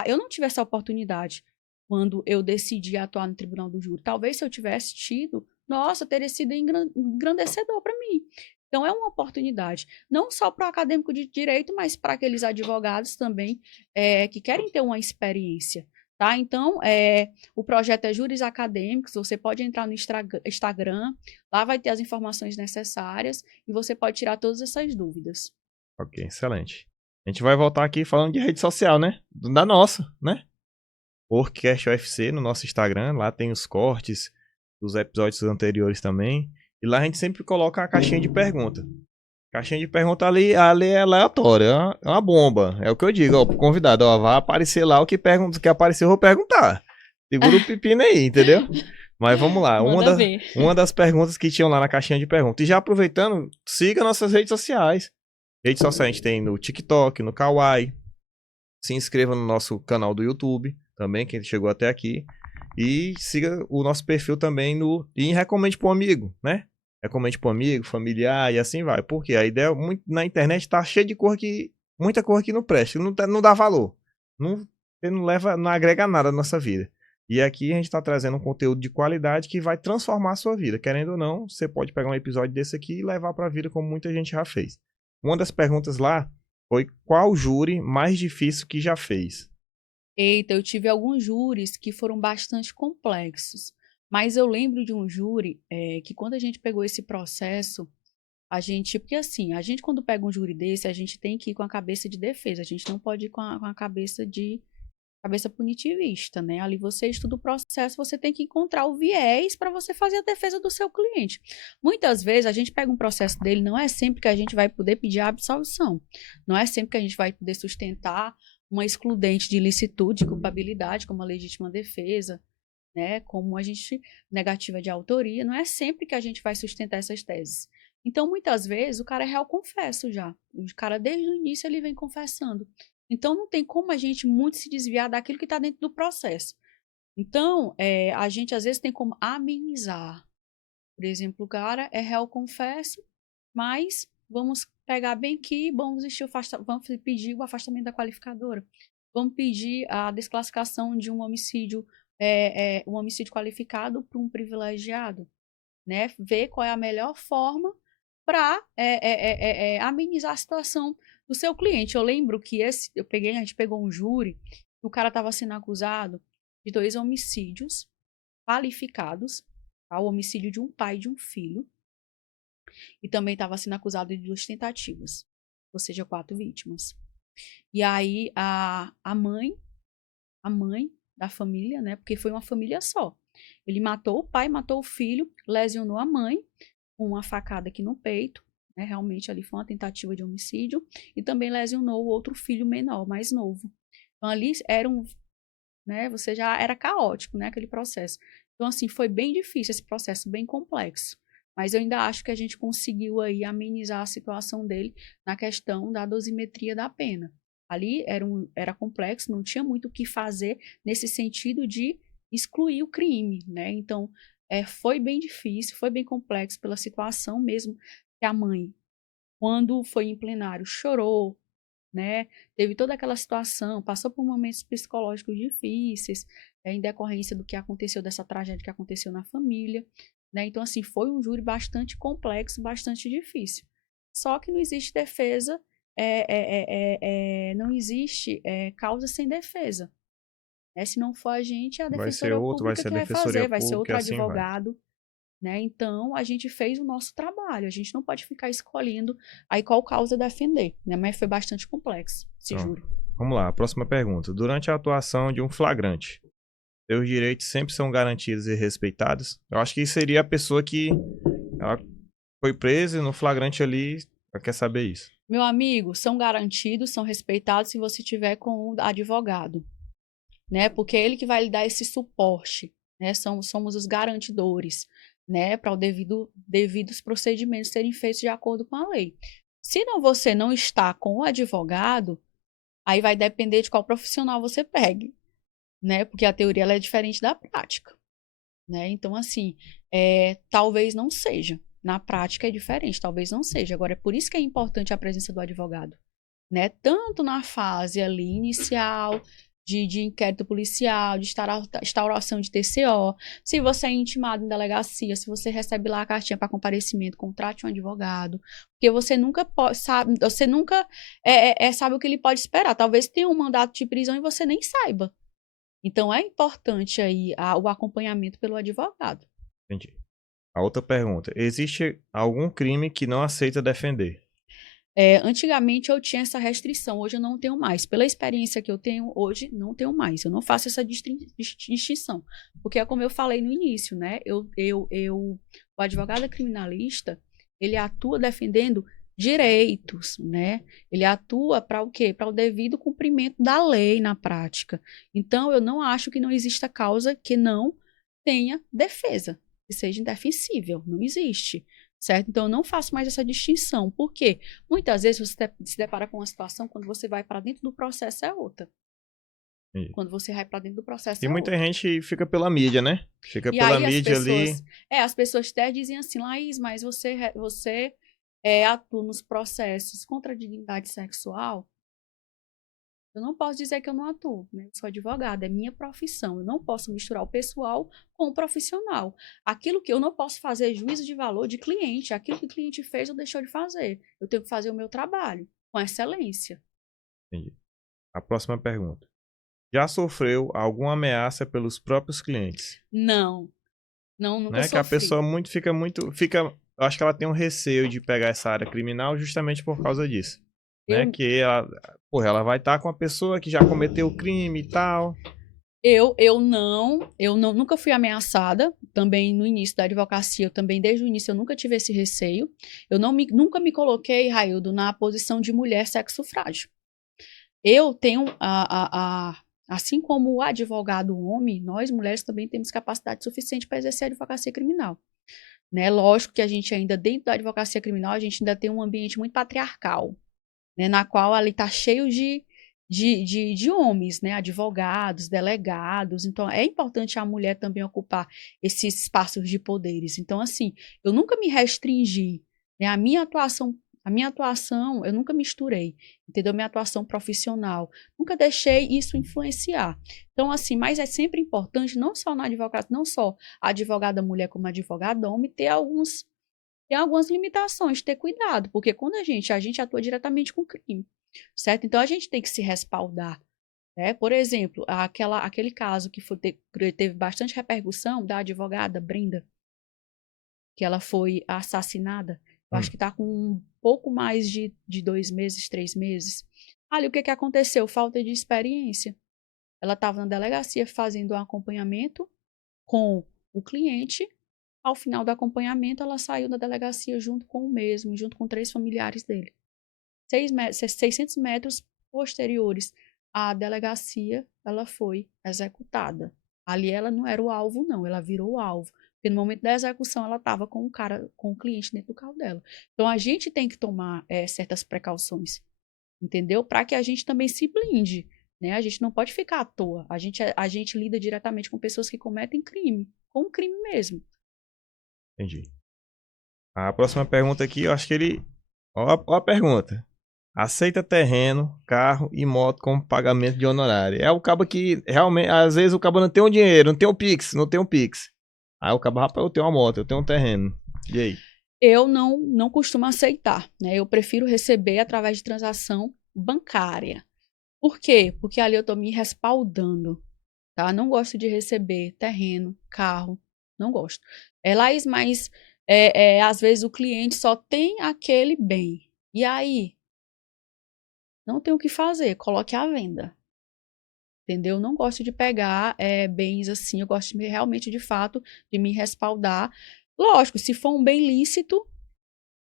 eu não tive essa oportunidade quando eu decidi atuar no tribunal do júri. Talvez se eu tivesse tido, nossa, teria sido engrandecedor para mim. Então, é uma oportunidade, não só para o acadêmico de direito, mas para aqueles advogados também que querem ter uma experiência. Tá? Então, o projeto é Júris Acadêmicos, você pode entrar no Instagram, lá vai ter as informações necessárias e você pode tirar todas essas dúvidas. Ok, excelente. A gente vai voltar aqui falando de rede social, né? Da nossa, né? Workcast UFC no nosso Instagram, lá tem os cortes dos episódios anteriores também. E lá a gente sempre coloca a caixinha de pergunta. Caixinha de pergunta ali é aleatória, é uma bomba. É o que eu digo, ó, pro convidado, ó, vai aparecer lá o que aparecer, eu vou perguntar. Segura o pepino aí, entendeu? Mas vamos lá, uma das perguntas que tinham lá na caixinha de pergunta. E já aproveitando, siga nossas redes sociais. Redes sociais a gente tem no TikTok, no Kawaii. Se inscreva no nosso canal do YouTube, também, quem chegou até aqui. E siga o nosso perfil também e recomende para um amigo, né? Recomende para um amigo, familiar e assim vai. Porque a ideia na internet tá cheia de muita cor que não presta, não dá valor. Não agrega nada na nossa vida. E aqui a gente está trazendo um conteúdo de qualidade que vai transformar a sua vida. Querendo ou não, você pode pegar um episódio desse aqui e levar para a vida como muita gente já fez. Uma das perguntas lá foi: qual júri mais difícil que já fez? Eita, eu tive alguns júris que foram bastante complexos. Mas eu lembro de um júri que quando a gente pegou esse processo, porque assim, a gente quando pega um júri desse, a gente tem que ir com a cabeça de defesa, a gente não pode ir com a cabeça punitivista, né? Ali você estuda o processo, você tem que encontrar o viés para você fazer a defesa do seu cliente. Muitas vezes a gente pega um processo dele, não é sempre que a gente vai poder pedir a absolvição, não é sempre que a gente vai poder sustentar uma excludente de ilicitude, de culpabilidade, como a legítima defesa, né, como negativa de autoria, não é sempre que a gente vai sustentar essas teses. Então, muitas vezes, o cara é réu confesso já. O cara, desde o início, ele vem confessando. Então, não tem como a gente muito se desviar daquilo que está dentro do processo. Então, a gente, às vezes, tem como amenizar. Por exemplo, o cara é réu confesso, mas vamos pegar bem aqui, vamos pedir o afastamento da qualificadora. vamos pedir a desclassificação de um homicídio qualificado para um privilegiado, né? Ver qual é a melhor forma para amenizar a situação do seu cliente. Eu lembro que a gente pegou um júri, o cara estava sendo acusado de 2 homicídios qualificados, tá? O homicídio de um pai e de um filho, e também estava sendo acusado de 2 tentativas, ou seja, 4 vítimas. E aí a mãe da família, né? Porque foi uma família só. Ele matou o pai, matou o filho, lesionou a mãe com uma facada aqui no peito, né? Realmente ali foi uma tentativa de homicídio, e também lesionou o outro filho menor, mais novo. Então ali né? Você já era caótico, né? Aquele processo. Então assim, foi bem difícil esse processo, bem complexo. Mas eu ainda acho que a gente conseguiu aí amenizar a situação dele na questão da dosimetria da pena. Ali era complexo, não tinha muito o que fazer nesse sentido de excluir o crime, né? Então, foi bem difícil, foi bem complexo pela situação mesmo que a mãe, quando foi em plenário, chorou, né? Teve toda aquela situação, passou por momentos psicológicos difíceis, em decorrência do que aconteceu, dessa tragédia que aconteceu na família, né? Então, assim, foi um júri bastante complexo, bastante difícil. Só que não existe defesa, não existe causa sem defesa. Se não for a gente, a Defensoria Pública que vai fazer, vai ser outro advogado. Né? Então, a gente fez o nosso trabalho. A gente não pode ficar escolhendo aí qual causa defender, né? Mas foi bastante complexo esse júri. Vamos lá, a próxima pergunta. Durante a atuação de um flagrante, seus direitos sempre são garantidos e respeitados? Eu acho que seria a pessoa que ela foi presa no flagrante ali, ela quer saber isso. Meu amigo, são garantidos, são respeitados se você tiver com o advogado, né? Porque é ele que vai lhe dar esse suporte, né? Somos os garantidores, né? Para devidos procedimentos serem feitos de acordo com a lei. Se você não está com o advogado, aí vai depender de qual profissional você pegue, né? Porque a teoria ela é diferente da prática, né? Então, assim, talvez não seja. Na prática é diferente, talvez não seja. Agora, é por isso que é importante a presença do advogado, né? Tanto na fase ali inicial, de inquérito policial, de instauração de TCO, se você é intimado em delegacia, se você recebe lá a cartinha para comparecimento, contrate um advogado, porque você nunca sabe o que ele pode esperar. Talvez tenha um mandato de prisão e você nem saiba. Então, é importante aí o acompanhamento pelo advogado. Entendi. A outra pergunta. Existe algum crime que não aceita defender? Antigamente eu tinha essa restrição, hoje eu não tenho mais. Pela experiência que eu tenho hoje, não tenho mais. Eu não faço essa distinção. Porque é como eu falei no início, né? O advogado criminalista, ele atua defendendo direitos, né? Ele atua para o quê? Para o devido cumprimento da lei na prática. Então, eu não acho que não exista causa que não tenha defesa, que seja indefensível. Não existe, certo? Então, eu não faço mais essa distinção. Por quê? Muitas vezes você se depara com uma situação, quando você vai para dentro do processo, é outra. Quando você vai para dentro do processo, e muita gente fica pela mídia, né? Fica pela mídia ali. As pessoas até dizem assim, Laís, mas você atua nos processos contra a dignidade sexual. Eu não posso dizer que eu não atuo, né? Eu sou advogada, é minha profissão. Eu não posso misturar o pessoal com o profissional. Aquilo que eu não posso fazer é juízo de valor de cliente. Aquilo que o cliente fez ou deixou de fazer. Eu tenho que fazer o meu trabalho com excelência. Entendi. A próxima pergunta. Já sofreu alguma ameaça pelos próprios clientes? Não. Não, nunca sofri. Que a pessoa eu acho que ela tem um receio de pegar essa área criminal justamente por causa disso. Né? Que ela vai estar com a pessoa que já cometeu o crime e tal. Eu nunca fui ameaçada. Também no início da advocacia, desde o início, eu nunca tive esse receio. Eu nunca me coloquei, Raildo, na posição de mulher sexo frágil. Eu tenho, assim como o advogado homem, nós mulheres também temos capacidade suficiente para exercer a advocacia criminal. Né? Lógico que a gente ainda, dentro da advocacia criminal, a gente ainda tem um ambiente muito patriarcal, né? Na qual ali está cheio de homens, né? Advogados, delegados. Então, é importante a mulher também ocupar esses espaços de poderes. Então, assim, eu nunca me restringi, né? A minha atuação A minha atuação, eu nunca misturei, entendeu? Minha atuação profissional, nunca deixei isso influenciar. Então, assim, mas é sempre importante, não só na advocacia, não só a advogada mulher como a advogada homem, ter algumas limitações, ter cuidado, porque quando a gente atua diretamente com crime, certo? Então, a gente tem que se respaldar. Por exemplo, aquele caso que teve bastante repercussão da advogada Brenda, que ela foi assassinada. Eu acho que está com um pouco mais de 2 meses, 3 meses. Ali, o que aconteceu? Falta de experiência. Ela estava na delegacia fazendo um acompanhamento com o cliente. Ao final do acompanhamento, ela saiu da delegacia junto com o mesmo, junto com 3 familiares dele. 600 metros posteriores à delegacia, ela foi executada. Ali ela não era o alvo, não. Ela virou o alvo. Porque no momento da execução, ela estava com o cliente dentro do carro dela. Então, a gente tem que tomar certas precauções, entendeu? Para que a gente também se blinde, né? A gente não pode ficar à toa. A gente lida diretamente com pessoas que cometem crime, com crime mesmo. Entendi. A próxima pergunta aqui, eu acho que ele... Ó a pergunta. Aceita terreno, carro e moto como pagamento de honorário. É o cabo que, realmente, às vezes o cabo não tem o dinheiro, não tem o Pix. Aí o cabo, rapaz, eu tenho uma moto, eu tenho um terreno. E aí? Eu não costumo aceitar, né? Eu prefiro receber através de transação bancária. Por quê? Porque ali eu estou me respaldando, tá? Não gosto de receber terreno, carro, não gosto. Laís, mas às vezes o cliente só tem aquele bem. E aí? Não tem o que fazer, coloque à venda. Entendeu? Não gosto de pegar bens assim, eu gosto realmente, de fato, de me respaldar. Lógico, se for um bem lícito,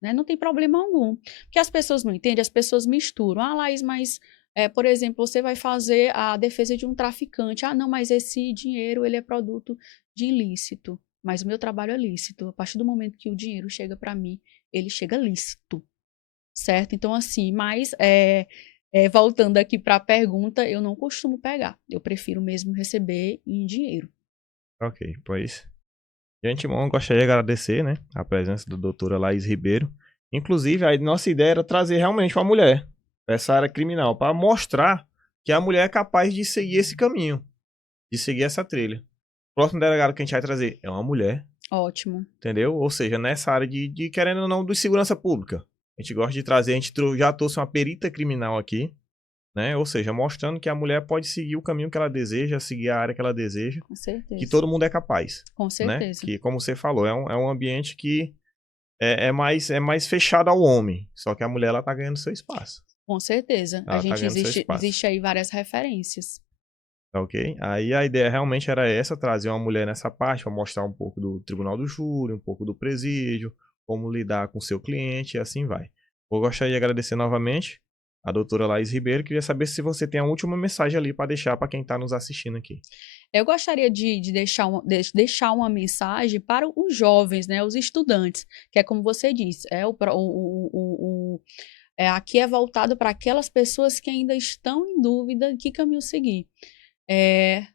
né, não tem problema algum. Porque as pessoas não entendem, as pessoas misturam. Ah, Laís, mas, por exemplo, você vai fazer a defesa de um traficante. Ah, não, mas esse dinheiro, ele é produto de ilícito. Mas o meu trabalho é lícito. A partir do momento que o dinheiro chega para mim, ele chega lícito. Certo? Então, assim, mas... voltando aqui para a pergunta, eu não costumo pegar. Eu prefiro mesmo receber em dinheiro. Ok, pois. De antemão, gostaria de agradecer, né, a presença da doutora Laís Ribeiro. Inclusive, a nossa ideia era trazer realmente uma mulher para essa área criminal, para mostrar que a mulher é capaz de seguir esse caminho, de seguir essa trilha. O próximo delegado que a gente vai trazer é uma mulher. Ótimo. Entendeu? Ou seja, nessa área de querendo ou não, de segurança pública. A gente gosta de trazer, a gente já trouxe uma perita criminal aqui, né? Ou seja, mostrando que a mulher pode seguir o caminho que ela deseja, seguir a área que ela deseja. Com certeza. Que todo mundo é capaz. Com certeza. Né? Que, como você falou, é um ambiente que é mais fechado ao homem. Só que a mulher, ela tá ganhando seu espaço. Com certeza. Ela Existe aí várias referências. Ok? Aí a ideia realmente era essa, trazer uma mulher nessa parte, para mostrar um pouco do tribunal do júri, um pouco do presídio, como lidar com o seu cliente e assim vai. Eu gostaria de agradecer novamente a doutora Laís Ribeiro. Queria saber se você tem a última mensagem ali para deixar para quem está nos assistindo aqui. Eu gostaria de deixar uma mensagem para os jovens, né, os estudantes, que é como você disse, aqui é voltado para aquelas pessoas que ainda estão em dúvida de que caminho seguir.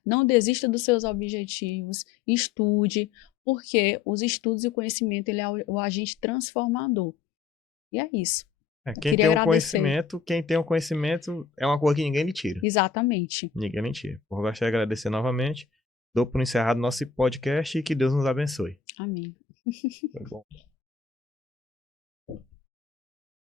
Não desista dos seus objetivos, estude, porque os estudos e o conhecimento, ele é o agente transformador. E é isso. Quem tem um conhecimento é uma coisa que ninguém lhe tira. Exatamente. Ninguém lhe tira. Eu gostaria de agradecer novamente. Dou por encerrado nosso podcast e que Deus nos abençoe. Amém. Foi bom.